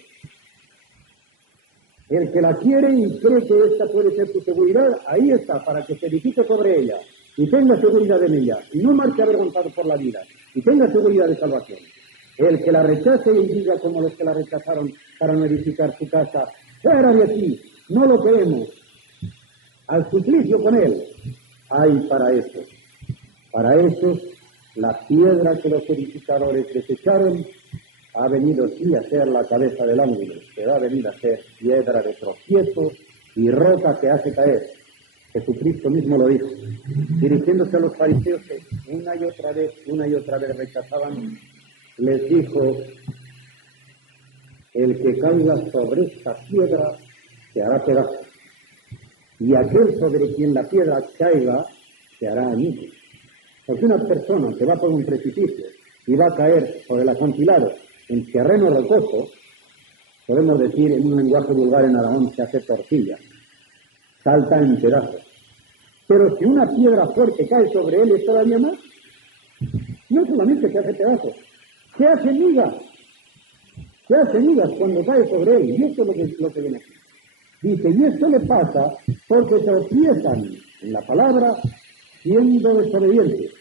El que la quiere y cree que esta puede ser su seguridad, ahí está, para que se edifique sobre ella y tenga seguridad en ella y no marche avergonzado por la vida y tenga seguridad de salvación. El que la rechace y diga como los que la rechazaron para no edificar su casa, fuera de aquí, no lo queremos, al suplicio con él. Hay para eso. Para eso, la piedra que los edificadores desecharon ha venido sí a ser la cabeza del ángulo, pero ha venido a ser piedra de tropiezo y roca que hace caer. Jesucristo mismo lo dijo, dirigiéndose a los fariseos que una y otra vez rechazaban, les dijo, el que caiga sobre esta piedra se hará pedazos, y aquel sobre quien la piedra caiga se hará añicos. Porque una persona que va por un precipicio y va a caer sobre el acantilado en terreno rocoso, podemos decir en un lenguaje vulgar en Aragón, se hace tortilla, salta en pedazos. Pero si una piedra fuerte cae sobre él, es todavía más. No solamente se hace pedazos, se hace migas. Se hace migas cuando cae sobre él, y esto es lo que viene aquí. Dice, y esto le pasa porque tropiezan en la palabra siendo desobedientes.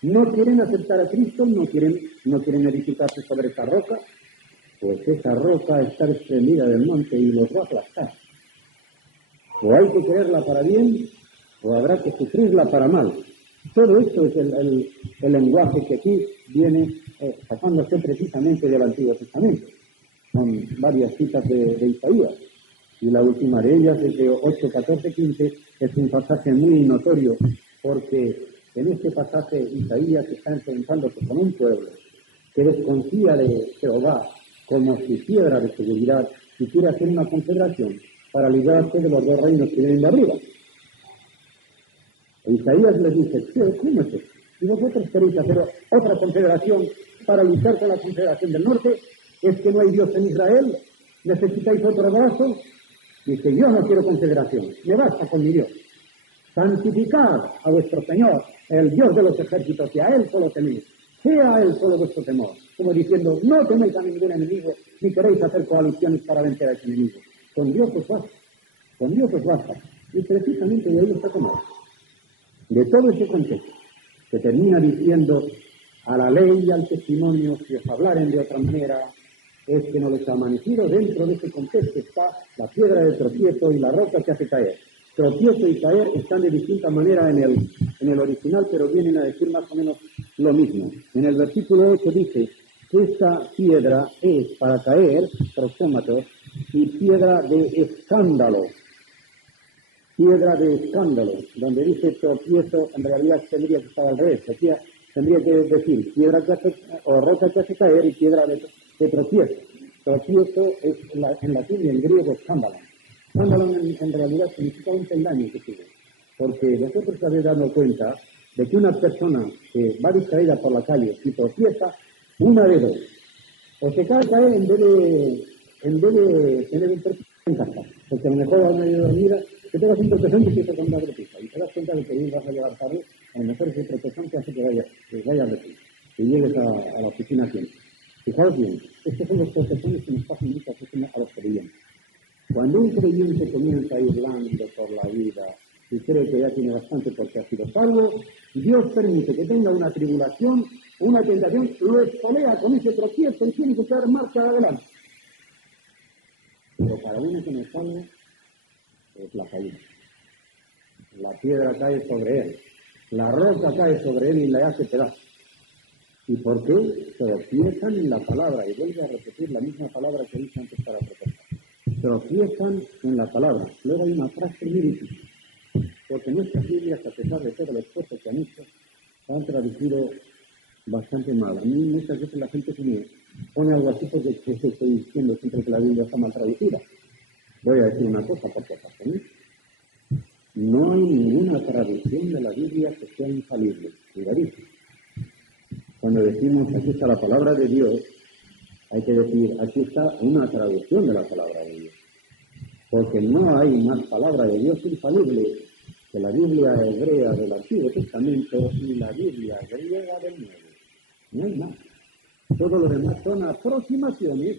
No quieren aceptar a Cristo, no quieren edificarse sobre esa roca, pues esa roca está extendida del monte y los va a aplastar. O hay que creerla para bien, o habrá que sufrirla para mal. Todo esto es el lenguaje que aquí viene sacándose precisamente del Antiguo Testamento. Son varias citas de Isaías, y la última de ellas es de 8, 14, 15, es un pasaje muy notorio, porque en este pasaje Isaías está enfrentándose con un pueblo que desconfía de Jehová como su piedra de seguridad y quiere hacer una confederación para librarse de los dos reinos que vienen de arriba. E Isaías les dice, ¿cómo es esto? Y vosotros queréis hacer otra confederación para luchar con la confederación del norte. ¿Es que no hay Dios en Israel? ¿Necesitáis otro brazo? Dice, yo no quiero confederación, me basta con mi Dios. Santificad a vuestro Señor, el Dios de los ejércitos, y a Él solo teméis. Sea a Él solo vuestro temor. Como diciendo, no teméis a ningún enemigo, ni queréis hacer coaliciones para vencer a ese enemigo. Con Dios os basta. Con Dios os basta. Y precisamente de ahí está tomado. De todo ese contexto, que termina diciendo, a la ley y al testimonio, si os hablaren de otra manera, es que no les ha amanecido. Dentro de ese contexto está la piedra de tropiezo y la roca que hace caer. tropiezo y caer están de distinta manera en el original, pero vienen a decir más o menos lo mismo. En el versículo 8 dice, esta piedra es para caer, prosómatos, y piedra de escándalo. Piedra de escándalo, donde dice tropiezo, en realidad tendría que estar al revés. Tendría que decir piedra que hace, o roca que hace caer y piedra de tropiezo. Tropiezo es en latín y en griego escándalo. Escándalo en realidad significa un peldaño que sigue. Porque vosotros os habéis dado cuenta de que una persona que va distraída por la calle y tropieza, una de dos. O se cae en vez de tener un tropiezo en casa. Porque a lo mejor al medio de dormida que tengas un tropezón que empieza con una gropita y te das cuenta de que vas a llegar tarde, a lo mejor es el tropezón que hace que vayas de ti, que llegues a la oficina a tiempo. Fijaos bien, estos son los tropezones que nos pasan muchas veces a los creyentes. Cuando un creyente comienza a ir blando por la vida y cree que ya tiene bastante porque ha sido salvo, Dios permite que tenga una tribulación, una tentación, lo espolea con ese tropiezo y tiene que dar marcha adelante. Pero para uno que no es salvo, es la caída. La piedra cae sobre él, la roca cae sobre él y le hace pedazos. ¿Y por qué? Tropiezan en la palabra, y vuelve a repetir la misma palabra que hice antes para protestar. Tropiezan en la palabra. Luego hay una frase muy difícil, porque nuestras Biblias, a pesar de todo el esfuerzo que han hecho, han traducido bastante mal. A mí muchas veces la gente se me pone algo así porque estoy diciendo siempre que la Biblia está mal traducida. Voy a decir una cosa por si acaso, ¿no? No hay ninguna traducción de la Biblia que sea infalible. Cuidadito. Cuando decimos aquí está la palabra de Dios, hay que decir aquí está una traducción de la palabra de Dios. Porque no hay más palabra de Dios infalible que la Biblia hebrea del Antiguo Testamento y la Biblia griega del Nuevo. No hay más. Todo lo demás son aproximaciones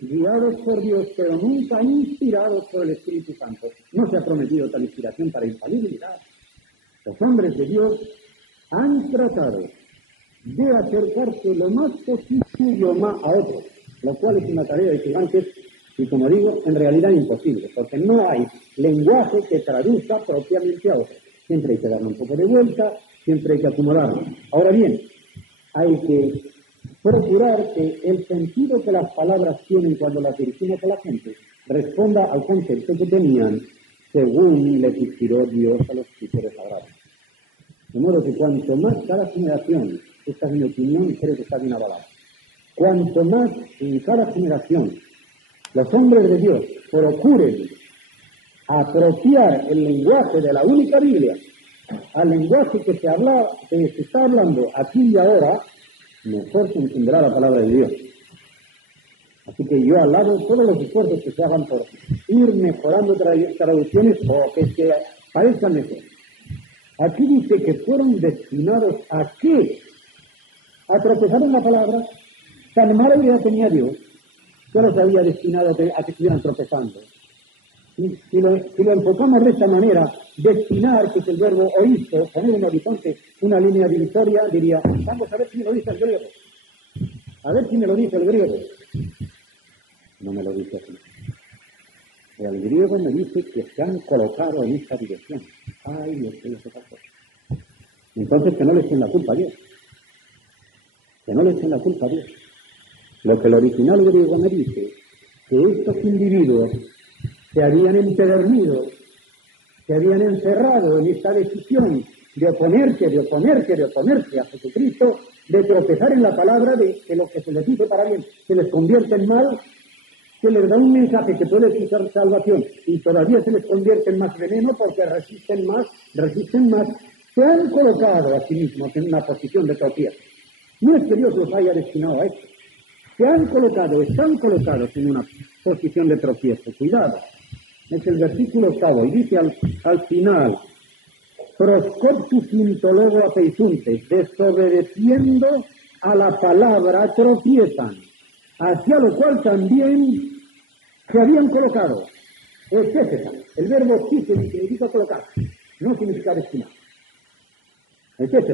guiados por Dios, pero nunca inspirados por el Espíritu Santo. No se ha prometido tal inspiración para infalibilidad. Los hombres de Dios han tratado de acercarse lo más posible a otros, lo cual es una tarea de gigantes y, como digo, en realidad imposible, porque no hay lenguaje que traduzca propiamente a otros. Siempre hay que darle un poco de vuelta, siempre hay que acomodarlo. Ahora bien, hay que procurar que el sentido que las palabras tienen cuando las dirigimos a la gente responda al concepto que tenían según les inspiró Dios a los escritores sagrados. De modo que cuanto más cada generación, esta es mi opinión y creo que está bien avalada, cuanto más en cada generación los hombres de Dios procuren apropiar el lenguaje de la única Biblia al lenguaje que se está hablando aquí y ahora, mejor se entenderá la palabra de Dios. Así que yo alabo todos los esfuerzos que se hagan por ir mejorando traducciones o que se parezcan mejor. Aquí dice que fueron destinados ¿a qué? A tropezar en la palabra. Tan mala idea tenía Dios que los había destinado a que estuvieran tropezando. Si lo enfocamos de esta manera, destinar, que es el verbo oísto, poner en el horizonte una línea divisoria, diría, vamos a ver si me lo dice el griego. A ver si me lo dice el griego. No me lo dice así. El griego me dice que se han colocado en esta dirección. Ay, Dios mío, qué pasó. Entonces que no le echen la culpa a Dios. Que no le echen la culpa a Dios. Lo que el original griego me dice, que estos individuos se habían empedernido, se habían encerrado en esta decisión de oponerse a Jesucristo, de tropezar en la palabra, de que lo que se les dice para bien se les convierte en mal, se les da un mensaje que puede ser salvación y todavía se les convierte en más veneno porque resisten más, se han colocado a sí mismos en una posición de tropiezo. No es que Dios los haya destinado a esto. Están colocados en una posición de tropiezo. Cuidado. Es el versículo 8 y dice al final, proscoptus intologo apeisuntes, desobedeciendo a la palabra tropiezan, hacia lo cual también se habían colocado. El verbo sí significa colocar, no significa destinar. Este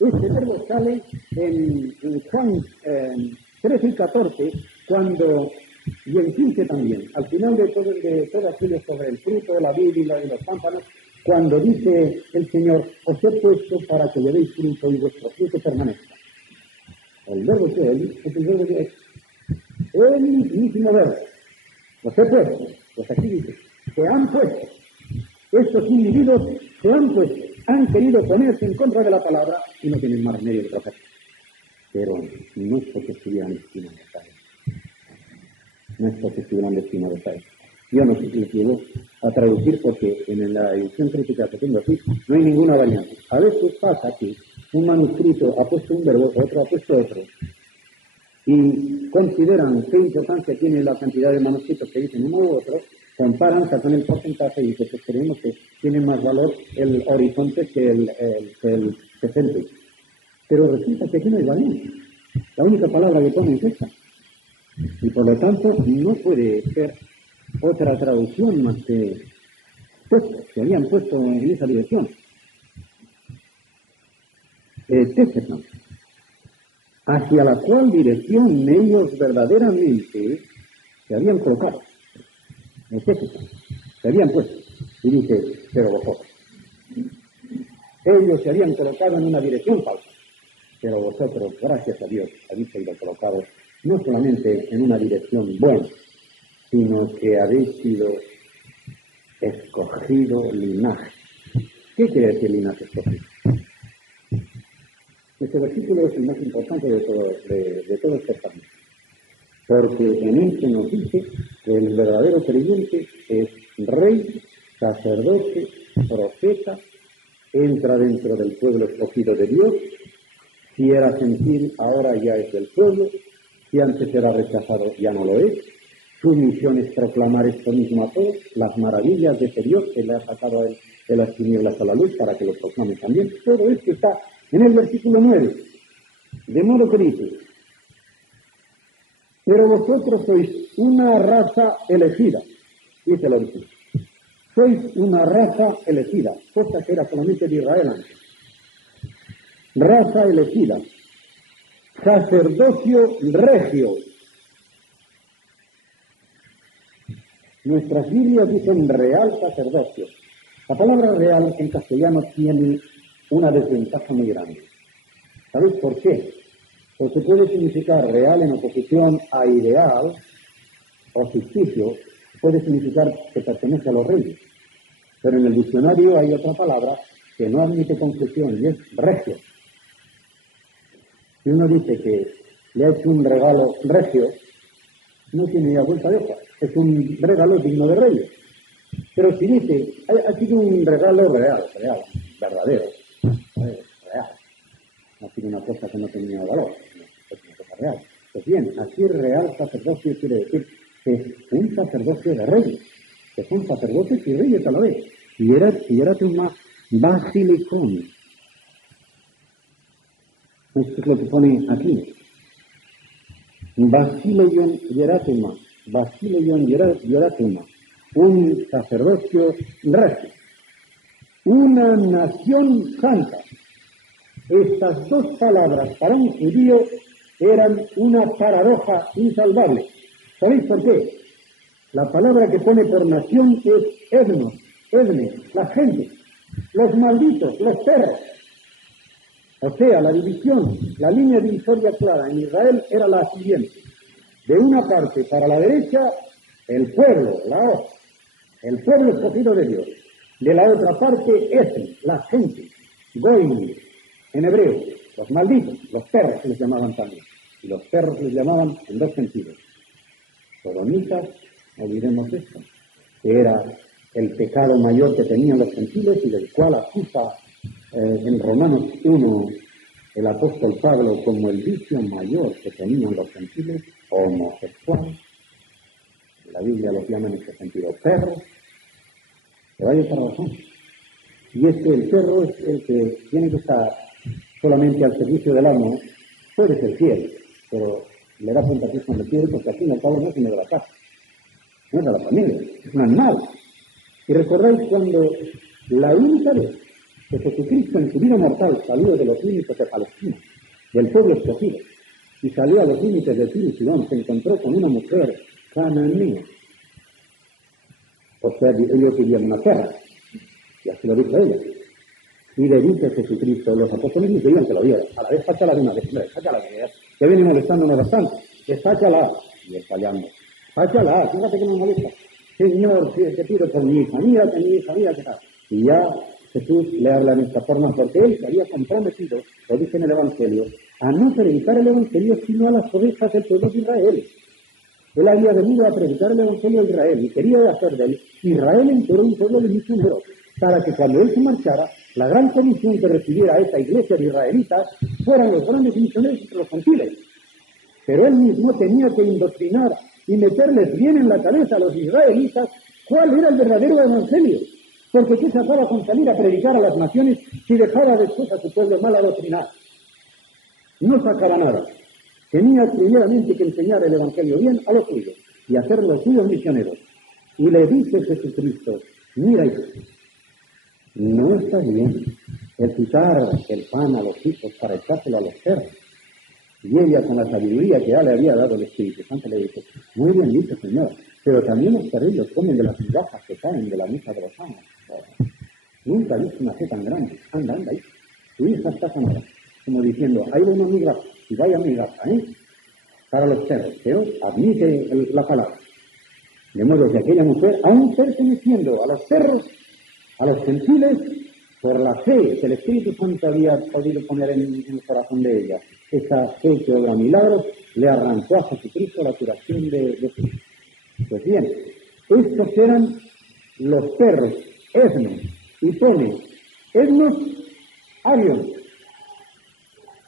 verbo sale en Juan 13 y 14, cuando Y en 15 también, al final de todo aquello sobre el fruto, la vid y los pámpanos, cuando dice el Señor, os he puesto para que le deis fruto y vuestro fruto permanezca. El verbo que él es el verbo que es. El mismísimo verbo. Los he puesto. Pues aquí dice, se han puesto. Estos individuos se han puesto. Han querido ponerse en contra de la palabra y no tienen más remedio que trocar. Pero no es porque estuvieran destinados a eso. No es porque estuvieran destinados a eso. Yo no sé si les llevo a traducir porque en la edición crítica que tengo aquí no hay ninguna variante. A veces pasa que un manuscrito ha puesto un verbo, otro ha puesto otro. Y consideran qué importancia tiene la cantidad de manuscritos que dicen uno u otro, comparan, sacan el porcentaje y dicen que creemos que tiene más valor el horizonte que el 60. Pero resulta que aquí no hay variante. La única palabra que pone es esta. Y por lo tanto no puede ser otra traducción más que puesto, se habían puesto en esa dirección. Téfeton, hacia la cual dirección ellos verdaderamente se habían colocado. Téfeton, se habían puesto. Y dice, pero vosotros. Ellos se habían colocado en una dirección falsa, pero vosotros, gracias a Dios, habéis sido colocados no solamente en una dirección buena, sino que habéis sido escogido linaje. ¿Qué quiere decir linaje escogido? Este versículo es el más importante de todo este pasaje, porque en él se nos dice que el verdadero creyente es rey, sacerdote, profeta, entra dentro del pueblo escogido de Dios. Si era gentil, ahora ya es del pueblo. Si antes era rechazado, ya no lo es. Su misión es proclamar esto mismo a todos, las maravillas de ese Dios que le ha sacado a él de las tinieblas a la luz para que lo proclame también. Todo esto está en el versículo 9. De modo que dice, pero vosotros sois una raza elegida, dice el original. Sois una raza elegida, cosa que era solamente de Israel antes. Raza elegida, sacerdocio regio. Nuestras Biblias dicen real sacerdocio. La palabra real en castellano tiene una desventaja muy grande. ¿Sabéis por qué? Porque puede significar real en oposición a ideal o ficticio, puede significar que pertenece a los reyes. Pero en el diccionario hay otra palabra que no admite confusión y es regio. Si uno dice que le ha hecho un regalo regio, no tiene ya vuelta de hoja. Es un regalo digno de reyes. Pero si dice, ha sido un regalo real, verdadero, real. No tiene una cosa que no tenía valor, es una cosa real. Pues bien, aquí real sacerdocio quiere decir que es un sacerdocio de reyes, que son sacerdotes y reyes a la vez. Y era un basilicón. Esto es lo que pone aquí. Basileion hieratema, un sacerdocio regio, una nación santa. Estas dos palabras para un judío eran una paradoja insalvable. ¿Sabéis por qué? La palabra que pone por nación es etnos, la gente, los malditos, los perros. O sea, la división, la línea divisoria clara en Israel era la siguiente. De una parte, para la derecha, el pueblo, el pueblo escogido de Dios. De la otra parte, la gente, goim, en hebreo, los malditos, los perros se les llamaban también. Y los perros se les llamaban en dos sentidos. Sodomitas, olvidemos esto, que era el pecado mayor que tenían los gentiles y del cual acusa en Romanos 1 el apóstol Pablo como el vicio mayor que tenían los gentiles, homosexuales. La Biblia los llama en ese sentido perros, pero hay otra razón. Y es que el perro es el que tiene que estar solamente al servicio del amo, puede ser fiel, pero le da puntapiés en el pie porque al fin y al cabo no es uno de la casa, no es de la familia, es un animal. Y recordáis cuando la única vez que Jesucristo en su vida mortal salió de los límites de Palestina, del pueblo escogido, y salió a los límites de Tiro y Sidón, se encontró con una mujer cananeo. O sea, ellos vivían en una tierra, y así lo dijo ella. Y le dice Jesucristo, los apóstoles le pedían que lo viera. A la vez, sácala de una vez, sácala, que viene molestándonos bastante. Que sácala. Y él fallando. Sácala, fíjate que me molesta. Señor, te pido por mi hija, mírate mi hija, mírate. Y ya Jesús le habla en esta forma porque él se había comprometido, lo dice en el Evangelio, a no predicar el Evangelio sino a las ovejas del pueblo de Israel. Él había venido a predicar el Evangelio de Israel y quería hacer de él Israel entero un pueblo de misioneros, para que cuando él se marchara, la gran comisión que recibiera a esta iglesia de israelitas fueran los grandes misioneros entre los gentiles. Pero él mismo tenía que indoctrinar y meterles bien en la cabeza a los israelitas cuál era el verdadero evangelio. Porque ¿qué sacaba con salir a predicar a las naciones si dejaba después a su pueblo mal adoctrinado? No sacaba nada. Tenía primeramente que enseñar el evangelio bien a los suyos y hacer los suyos misioneros. Y le dice Jesucristo, mira hijo, no está bien el quitar el pan a los hijos para echárselo a los perros. Y ella, con la sabiduría que ya le había dado el Espíritu Santo, le dice, muy bien dicho, Señor, pero también los perrillos comen de las migajas que caen de la mesa de los amos. Nunca he visto una fe tan grande. Anda, hijo. Tu hija está sanada. Como diciendo, hay una migaja, y vaya migaja, para los perros, pero admite la palabra. De modo que aquella mujer, aún perteneciendo a los perros, a los gentiles, por la fe que el Espíritu Santo había podido poner en el corazón de ella, esa fe que obra milagros, le arrancó a Jesucristo la curación de su. Pues bien, estos eran los perros, etnos, y pone, etnos, arios.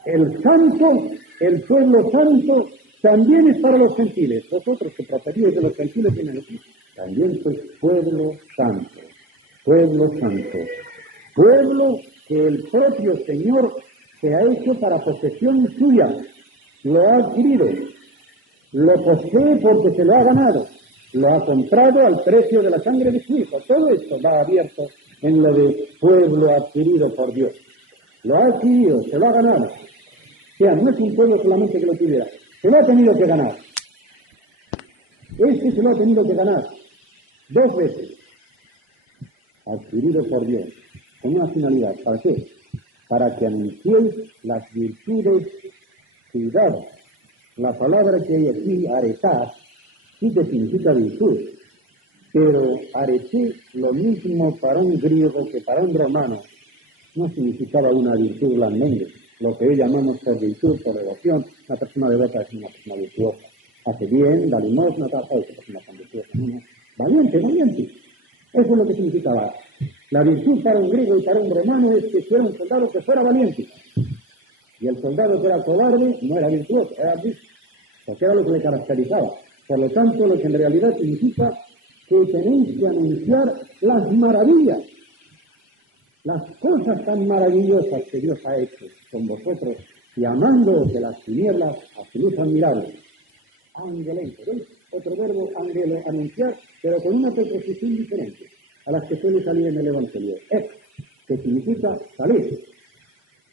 El santo, el pueblo santo, también es para los gentiles. Vosotros que procedíais de los gentiles vienen aquí. También sois pueblo santo. Pueblo santo. Pueblo que el propio Señor se ha hecho para posesión suya. Lo ha adquirido. Lo posee porque se lo ha ganado. Lo ha comprado al precio de la sangre de su Hijo. Todo esto va abierto en lo de pueblo adquirido por Dios. Lo ha adquirido, se lo ha ganado. O sea, no es un pueblo solamente que lo tuviera. Se lo ha tenido que ganar. Este se lo ha tenido que ganar 2 veces. Adquirido por Dios. Con una finalidad. ¿Para qué? Para que anunciéis las virtudes. Cuidado. La palabra que hay aquí, aretá, sí que significa virtud. Pero areté, lo mismo para un griego que para un romano, no significaba una virtud blandengue. Lo que hoy llamamos por virtud, por devoción, una persona devota es una persona virtuosa. Hace bien, da limosna, tal, esa persona tan virtuosa. No. Valiente. Eso es lo que significaba. La virtud para un griego y para un romano es que fuera un soldado que fuera valiente. Y el soldado que era cobarde no era virtuoso, era virtuoso. Porque era lo que le caracterizaba. Por lo tanto, lo que en realidad significa que tenéis que anunciar las maravillas, las cosas tan maravillosas que Dios ha hecho con vosotros, llamándoos de las tinieblas a su luz admirable. Angelente, ¿veis? Otro verbo, anunciar, pero con una preposición diferente a las que suele salir en el Evangelio. Que significa salir.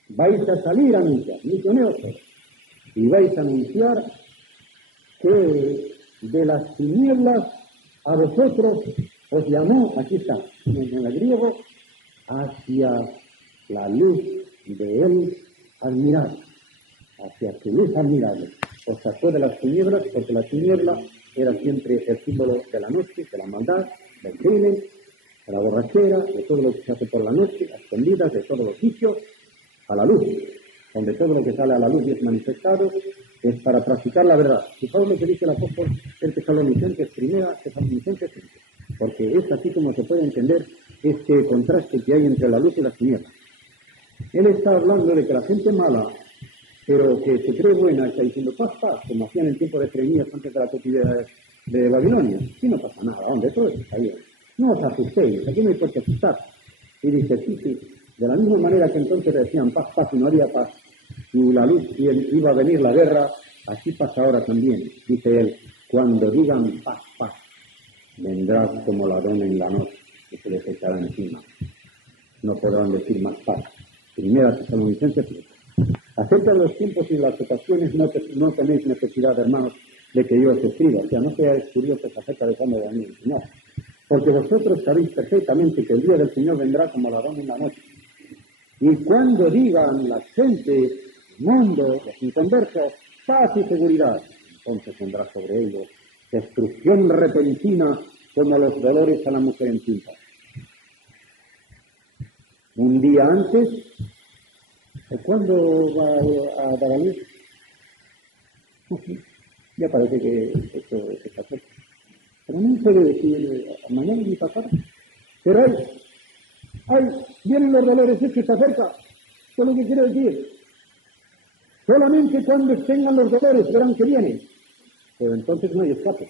Vais a salir a anunciar, misioneros, y vais a anunciar que de las tinieblas a vosotros os llamó, aquí está, en el griego, hacia la luz de él admirable, hacia su luz admirable. Os sacó de las tinieblas, porque la tiniebla era siempre el símbolo de la noche, de la maldad, del crimen, de la borrachera, de todo lo que se hace por la noche, a escondidas, de todos los sitios, a la luz, donde todo lo que sale a la luz y es manifestado, es para practicar la verdad. Fijaos lo que dice el apóstol en Tesalonicenses, primera Tesalonicenses 5, porque es así como se puede entender este contraste que hay entre la luz y las tinieblas. Él está hablando de que la gente mala, pero que se cree buena, está diciendo paz, como hacían en el tiempo de Jeremías antes de la cautividad de Babilonia. Aquí no pasa nada, hombre, todo eso está bien. No os asustéis, aquí no hay por qué asustar. Y dice, sí, de la misma manera que entonces decían paz, y no había paz, y la luz y iba a venir la guerra, así pasa ahora también, dice él, cuando digan paz, vendrá como ladrón en la noche, que se les echará encima. No podrán decir más paz. Primera Tesalonicenses 3. Acerca de los tiempos y las ocasiones no tenéis necesidad, hermanos, de que yo os escriba. O sea, no seáis curiosos acerca de cuándo va a venir el Señor. Porque vosotros sabéis perfectamente que el día del Señor vendrá como ladrón en la noche. Y cuando digan la gente, mundo, los inconversos, paz y seguridad, entonces vendrá sobre ellos destrucción repentina como los dolores a la mujer encinta. Un día antes, ¿cuándo va a dar a luz? Ya parece que esto está cerca. Pero no puede decir mañana ni pasado. Pero vienen los dolores, es que está cerca. Eso es lo que quiero decir. Solamente cuando tengan los dolores verán que vienen. Pero entonces no hay escape.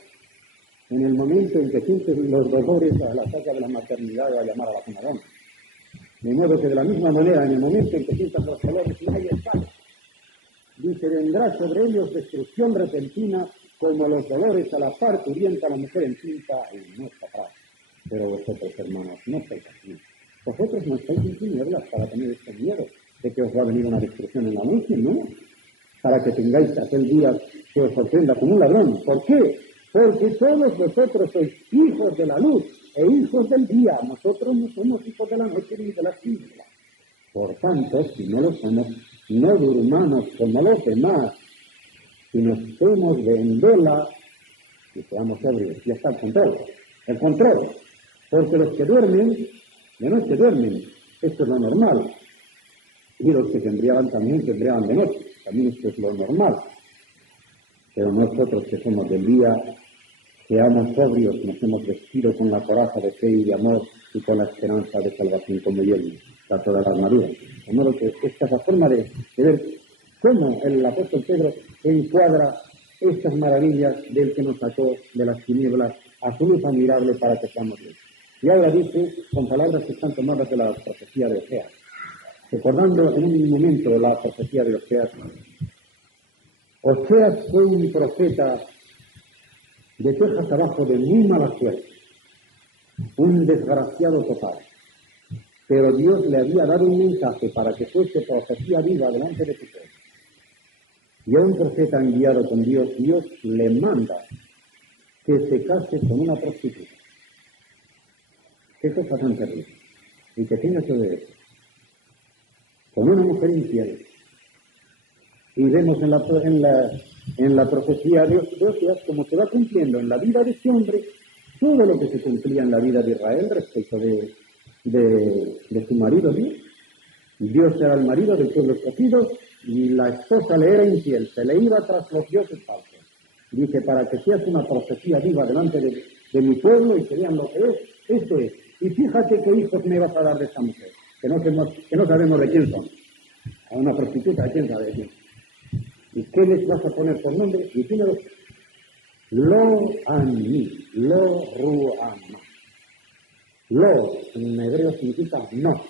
En el momento en que sienten los dolores a la saca de la maternidad va a llamar a la fumadona. De modo que de la misma manera, en el momento en que sientan los dolores no hay escape. Dice, vendrá sobre ellos destrucción repentina como los dolores a la parturienta, a la mujer encinta, y no escapará. Pero vosotros, hermanos, no estáis así. Vosotros no estáis en tinieblas para tener este miedo de que os va a venir una destrucción en la noche, ¿no? Para que tengáis aquel día que os sorprenda como un ladrón. ¿Por qué? Porque todos vosotros sois hijos de la luz e hijos del día. Nosotros no somos hijos de la noche ni de las tinieblas. Por tanto, si no lo somos, no durmamos como los demás, sino estemos de en vela y seamos sobrios. Ya está el control. El control. Porque los que duermen, de noche duermen. Esto es lo normal. Y los que se embriagan también se embriagan de noche. También esto es lo normal. Pero nosotros que somos del día, seamos sobrios, nos hemos vestido con la coraza de fe y de amor y con la esperanza de salvación como yelmo, para toda la armadura. De modo que esta es la forma de ver cómo el apóstol Pedro encuadra estas maravillas del que nos sacó de las tinieblas a su luz admirable para que seamos libres. Y ahora dice, con palabras que están tomadas de la profecía de Oseas, recordando en un momento la profecía de Oseas. Oseas fue un profeta de cejas abajo de muy mala suerte, un desgraciado total. Pero Dios le había dado un mensaje para que fuese profecía viva delante de su pueblo. Y a un profeta enviado con Dios, Dios le manda que se case con una prostituta. Qué cosa tan terrible. Y que tenga que obedecer. Con una mujer infiel. Y vemos en la profecía de Oseas como se va cumpliendo en la vida de este hombre todo lo que se cumplía en la vida de Israel respecto de su marido Dios. Dios era el marido del pueblo escogido y la esposa le era infiel, se le iba tras los dioses falsos. Dice, para que seas una profecía viva delante de mi pueblo y que vean lo que es, esto es. Y fíjate qué hijos me vas a dar de esta mujer, que no sabemos de quién son. A una prostituta, ¿de quién sabe de quién? ¿Y qué les vas a poner por nombre? Y primero, Lo Ani, Lo Ruama. Lo en hebreo significa no.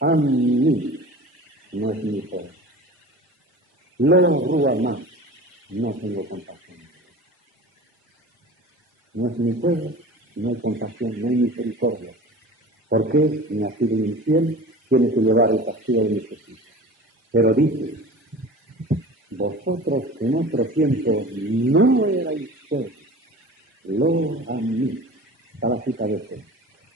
Ani no es mi hijo. Lo Ruama, no tengo compasión. No es mi pueblo, no hay compasión, no hay misericordia. ¿Por qué? Me ha sido infiel, tiene que llevar el castigo de mi justicia. Pero dice, vosotros en otro tiempo no erais pueblo, lo a mí, cada cita de este.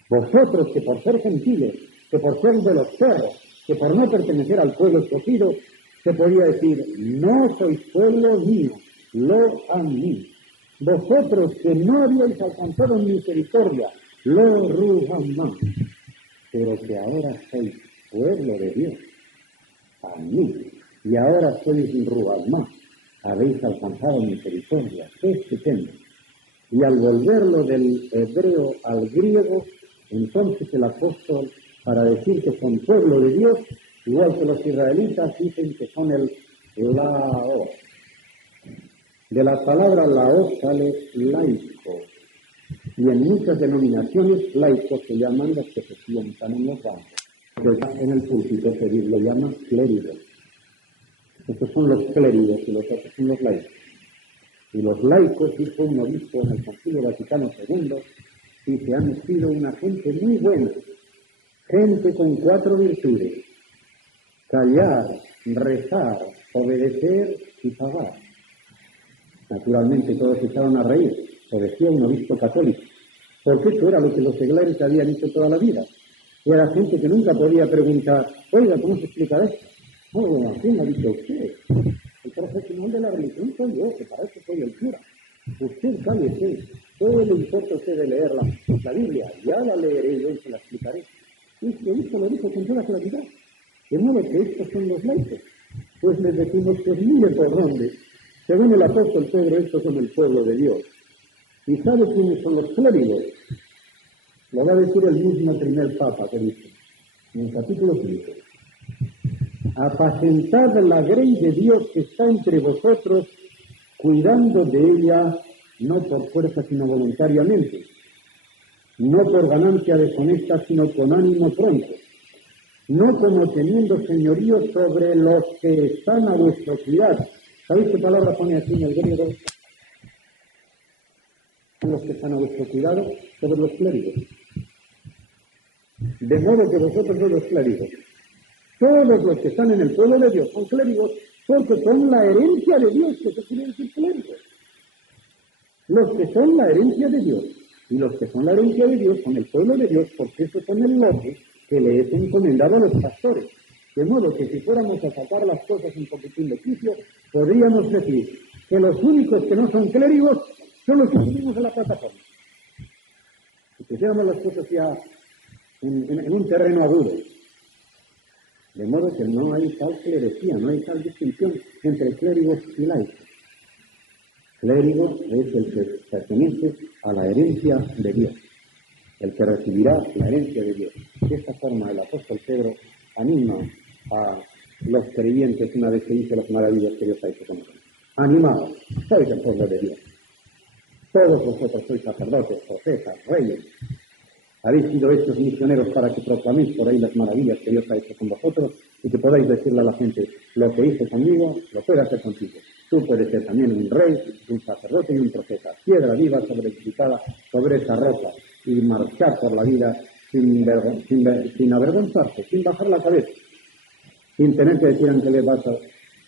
Vosotros que por ser gentiles, que por ser de los perros, que por no pertenecer al pueblo escogido, se podía decir, no sois pueblo mío, lo a mí. Vosotros que no habíais alcanzado misericordia, lo ruhamá, pero que ahora sois pueblo de Dios, a mí. Y ahora sois ruhamá, habéis alcanzado misericordia, qué estupendo. Y al volverlo del hebreo al griego, entonces el apóstol, para decir que son pueblo de Dios, igual que los israelitas dicen que son el laos. De la palabra laos sale laico. Y en muchas denominaciones laicos se llaman los que se sientan en los bancos. Pero en el púlpito se lo llama clérigos. Estos son los clérigos y los otros son los laicos. Y los laicos, dijo un obispo en el Concilio Vaticano II, y que han sido una gente muy buena, gente con 4 virtudes: callar, rezar, obedecer y pagar. Naturalmente todos echaron a reír, lo decía un obispo católico, porque eso era lo que los seglares habían hecho toda la vida. Y era gente que nunca podía preguntar, oiga, ¿cómo se explica esto? No, ¿a quién lo ha dicho usted? El profesional de la religión soy yo, que para eso soy el cura. Usted cállese, todo le importa a usted de leer la Biblia, ya la leeré yo y se la explicaré. Y esto lo dijo con toda claridad. De modo que estos son los laicos. Pues les decimos que mire por dónde. Según el apóstol Pedro, estos son el pueblo de Dios. ¿Y sabe quiénes son los clérigos? Lo va a decir el mismo primer papa que dice, en el capítulo 5. Apacentad la grey de Dios que está entre vosotros, cuidando de ella, no por fuerza sino voluntariamente, no por ganancia deshonesta sino con ánimo pronto, no como teniendo señorío sobre los que están a vuestro cuidado. ¿Sabéis qué palabra pone así en el griego? Los que están a vuestro cuidado, sobre los clérigos. De modo que vosotros sois los clérigos. Todos los que están en el pueblo de Dios son clérigos porque son la herencia de Dios, que se quiere decir clérigos. Los que son la herencia de Dios, y los que son la herencia de Dios son el pueblo de Dios, porque eso son el lote que le es encomendado a los pastores. De modo que si fuéramos a sacar las cosas un poquitín de quicio, podríamos decir que los únicos que no son clérigos son los que subimos a la plataforma. Si pusiéramos las cosas ya en un terreno agudo. De modo que no hay tal clerecía, no hay tal distinción entre clérigos y laicos. Clérigo es el que pertenece a la herencia de Dios, el que recibirá la herencia de Dios. De esta forma el apóstol Pedro anima a los creyentes una vez que dice las maravillas que Dios ha hecho con nosotros. Animados, sois el pueblo de Dios. Todos vosotros sois sacerdotes, profetas, reyes. Habéis sido hechos misioneros para que proclaméis por ahí las maravillas que Dios ha hecho con vosotros y que podáis decirle a la gente, lo que hice conmigo, lo puede hacer contigo. Tú puedes ser también un rey, un sacerdote y un profeta. Piedra viva sobreedificada sobre esa roca y marchar por la vida sin avergonzarse, sin bajar la cabeza, sin tener que decir ante le vas a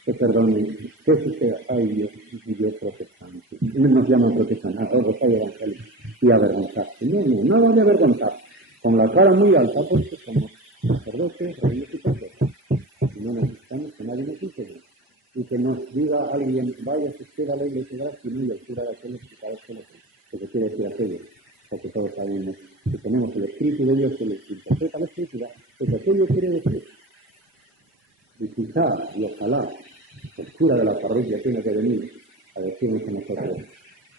que perdone, ¿qué es usted? Ay Dios, y yo protestante. Nos llaman protestantes, algo soy evangélico. Y avergonzarse. No va a avergonzar. Con la cara muy alta, porque somos sacerdotes, reyes y profetas. Y no necesitamos que nadie nos enseñe. Y que nos diga alguien, vaya si usted a la iglesia de la y el cura de aquel explicado lo que quiere decir aquello. Porque todos sabemos que tenemos el Espíritu de Dios que les interpreta la Escritura, pues aquello quiere decir. Y quizá, y ojalá, el cura de la parroquia tenga que venir a decirnos a nosotros,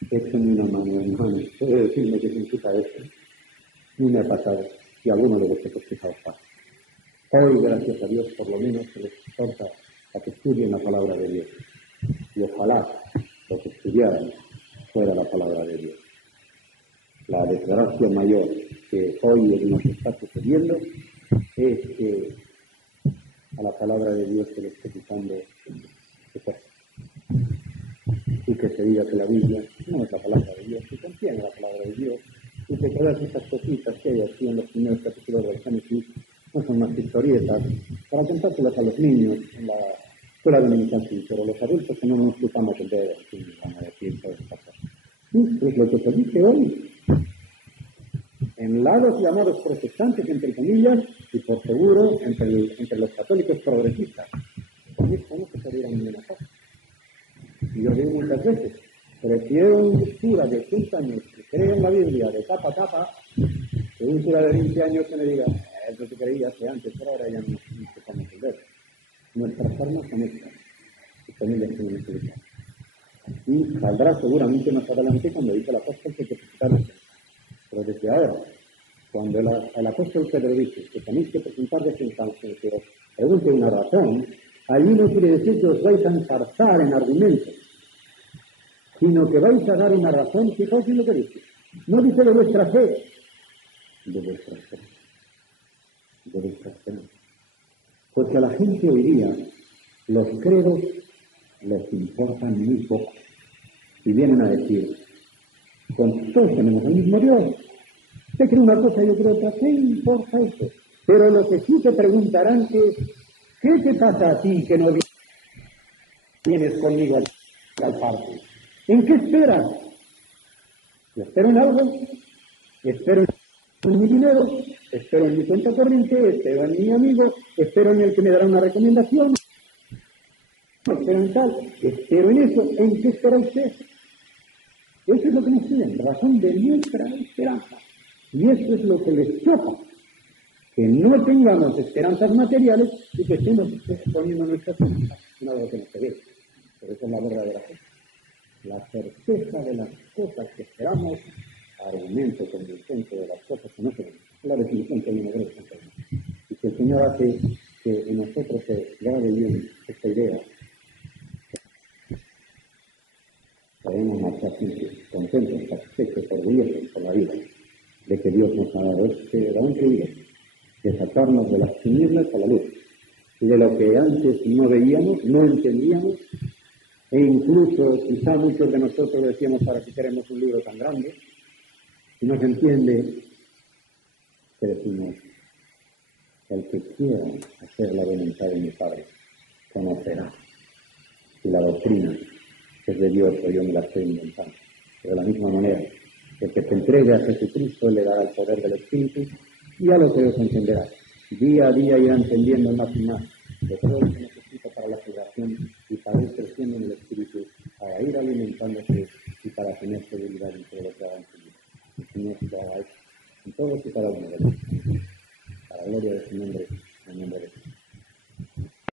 échenme una mano, hermano, puede decirme qué significa esto. Ni me ha pasado, y alguno de vosotros quizá os pasa. Hoy, gracias a Dios, por lo menos se les exhorta a que estudien la palabra de Dios. Y ojalá lo que estudiaran fuera la palabra de Dios. La desgracia mayor que hoy nos está sucediendo es que a la palabra de Dios se le está quitando su fuerza. Y que se diga que la Biblia no es la palabra de Dios, que contiene la palabra de Dios, y que todas estas cositas que hay aquí en los primeros capítulos del Génesis no son más historietas para contárselas a los niños en la escuela dominical, pero los adultos que no nos cruzamos el dedo, así van a decir todas estas cosas. Esto es lo que se dice hoy. En lados llamados protestantes, entre comillas, y por seguro entre los católicos progresistas. Por eso no se puede ir a ninguna cosa. Y yo digo muchas veces, prefiero un cura de 6 años que cree en la Biblia de tapa a tapa, que un cura de 20 años que me diga, eso que creía hace antes, pero ahora ya no se puede entender. Nuestras armas son estas, y también las tenemos que usar. Y saldrá seguramente más adelante cuando dice el apóstol que presentarse. Pero desde ahora, cuando el apóstol Pedro dice que tenéis que presentar defensa, pero pregunte una razón, allí no quiere decir que os vais a enzarzar en argumentos, sino que vais a dar una razón, fijaos en lo que dice. No dice de vuestra fe, de vuestra fe, de vuestra fe. Porque a la gente hoy día los credos les importan muy poco. Y vienen a decir, con todos tenemos el mismo Dios. Usted cree una cosa, yo creo otra, ¿qué importa eso? Pero lo que sí te preguntarán es, ¿qué te pasa a ti que no vienes conmigo al parque? ¿En qué esperas? Yo espero en algo, espero en mi dinero, espero en mi cuenta corriente, espero en mi amigo, espero en el que me dará una recomendación, espero en tal, espero en eso. ¿En qué espera usted? Eso es lo que nos piden, razón de nuestra esperanza. Y eso es lo que les choca, que no tengamos esperanzas materiales y que estemos poniendo nuestras esperanzas en algo que no se ve. Pero esa es la verdadera fe. La certeza de las cosas que esperamos, argumento convincente de las cosas que no se ven. La definición que viene de San Pedro. Y que el Señor hace que en nosotros se grabe bien esta idea, podemos marchar contentos, satisfechos, orgullosos por la vida, de que Dios nos ha dado este don privilegio, de sacarnos de las tinieblas a la luz, y de lo que antes no veíamos, no entendíamos, e incluso quizá muchos de nosotros decíamos, para que queremos un libro tan grande, y no se entiende, que decimos, el que quiera hacer la voluntad de mi Padre, conocerá, y la doctrina es de Dios, o yo me la estoy inventando. Pero de la misma manera, el que se entregue a Jesucristo le dará el poder del Espíritu, y a lo que Dios entenderá. Día a día irá entendiendo más y más de todo lo que necesita para la curación y para ir creciendo en el Espíritu, para ir alimentándose y para tener seguridad en todo lo que haga en su vida. El Señor se haga eso en todos y cada uno de nosotros. Para la gloria de su nombre, en el nombre de Jesús.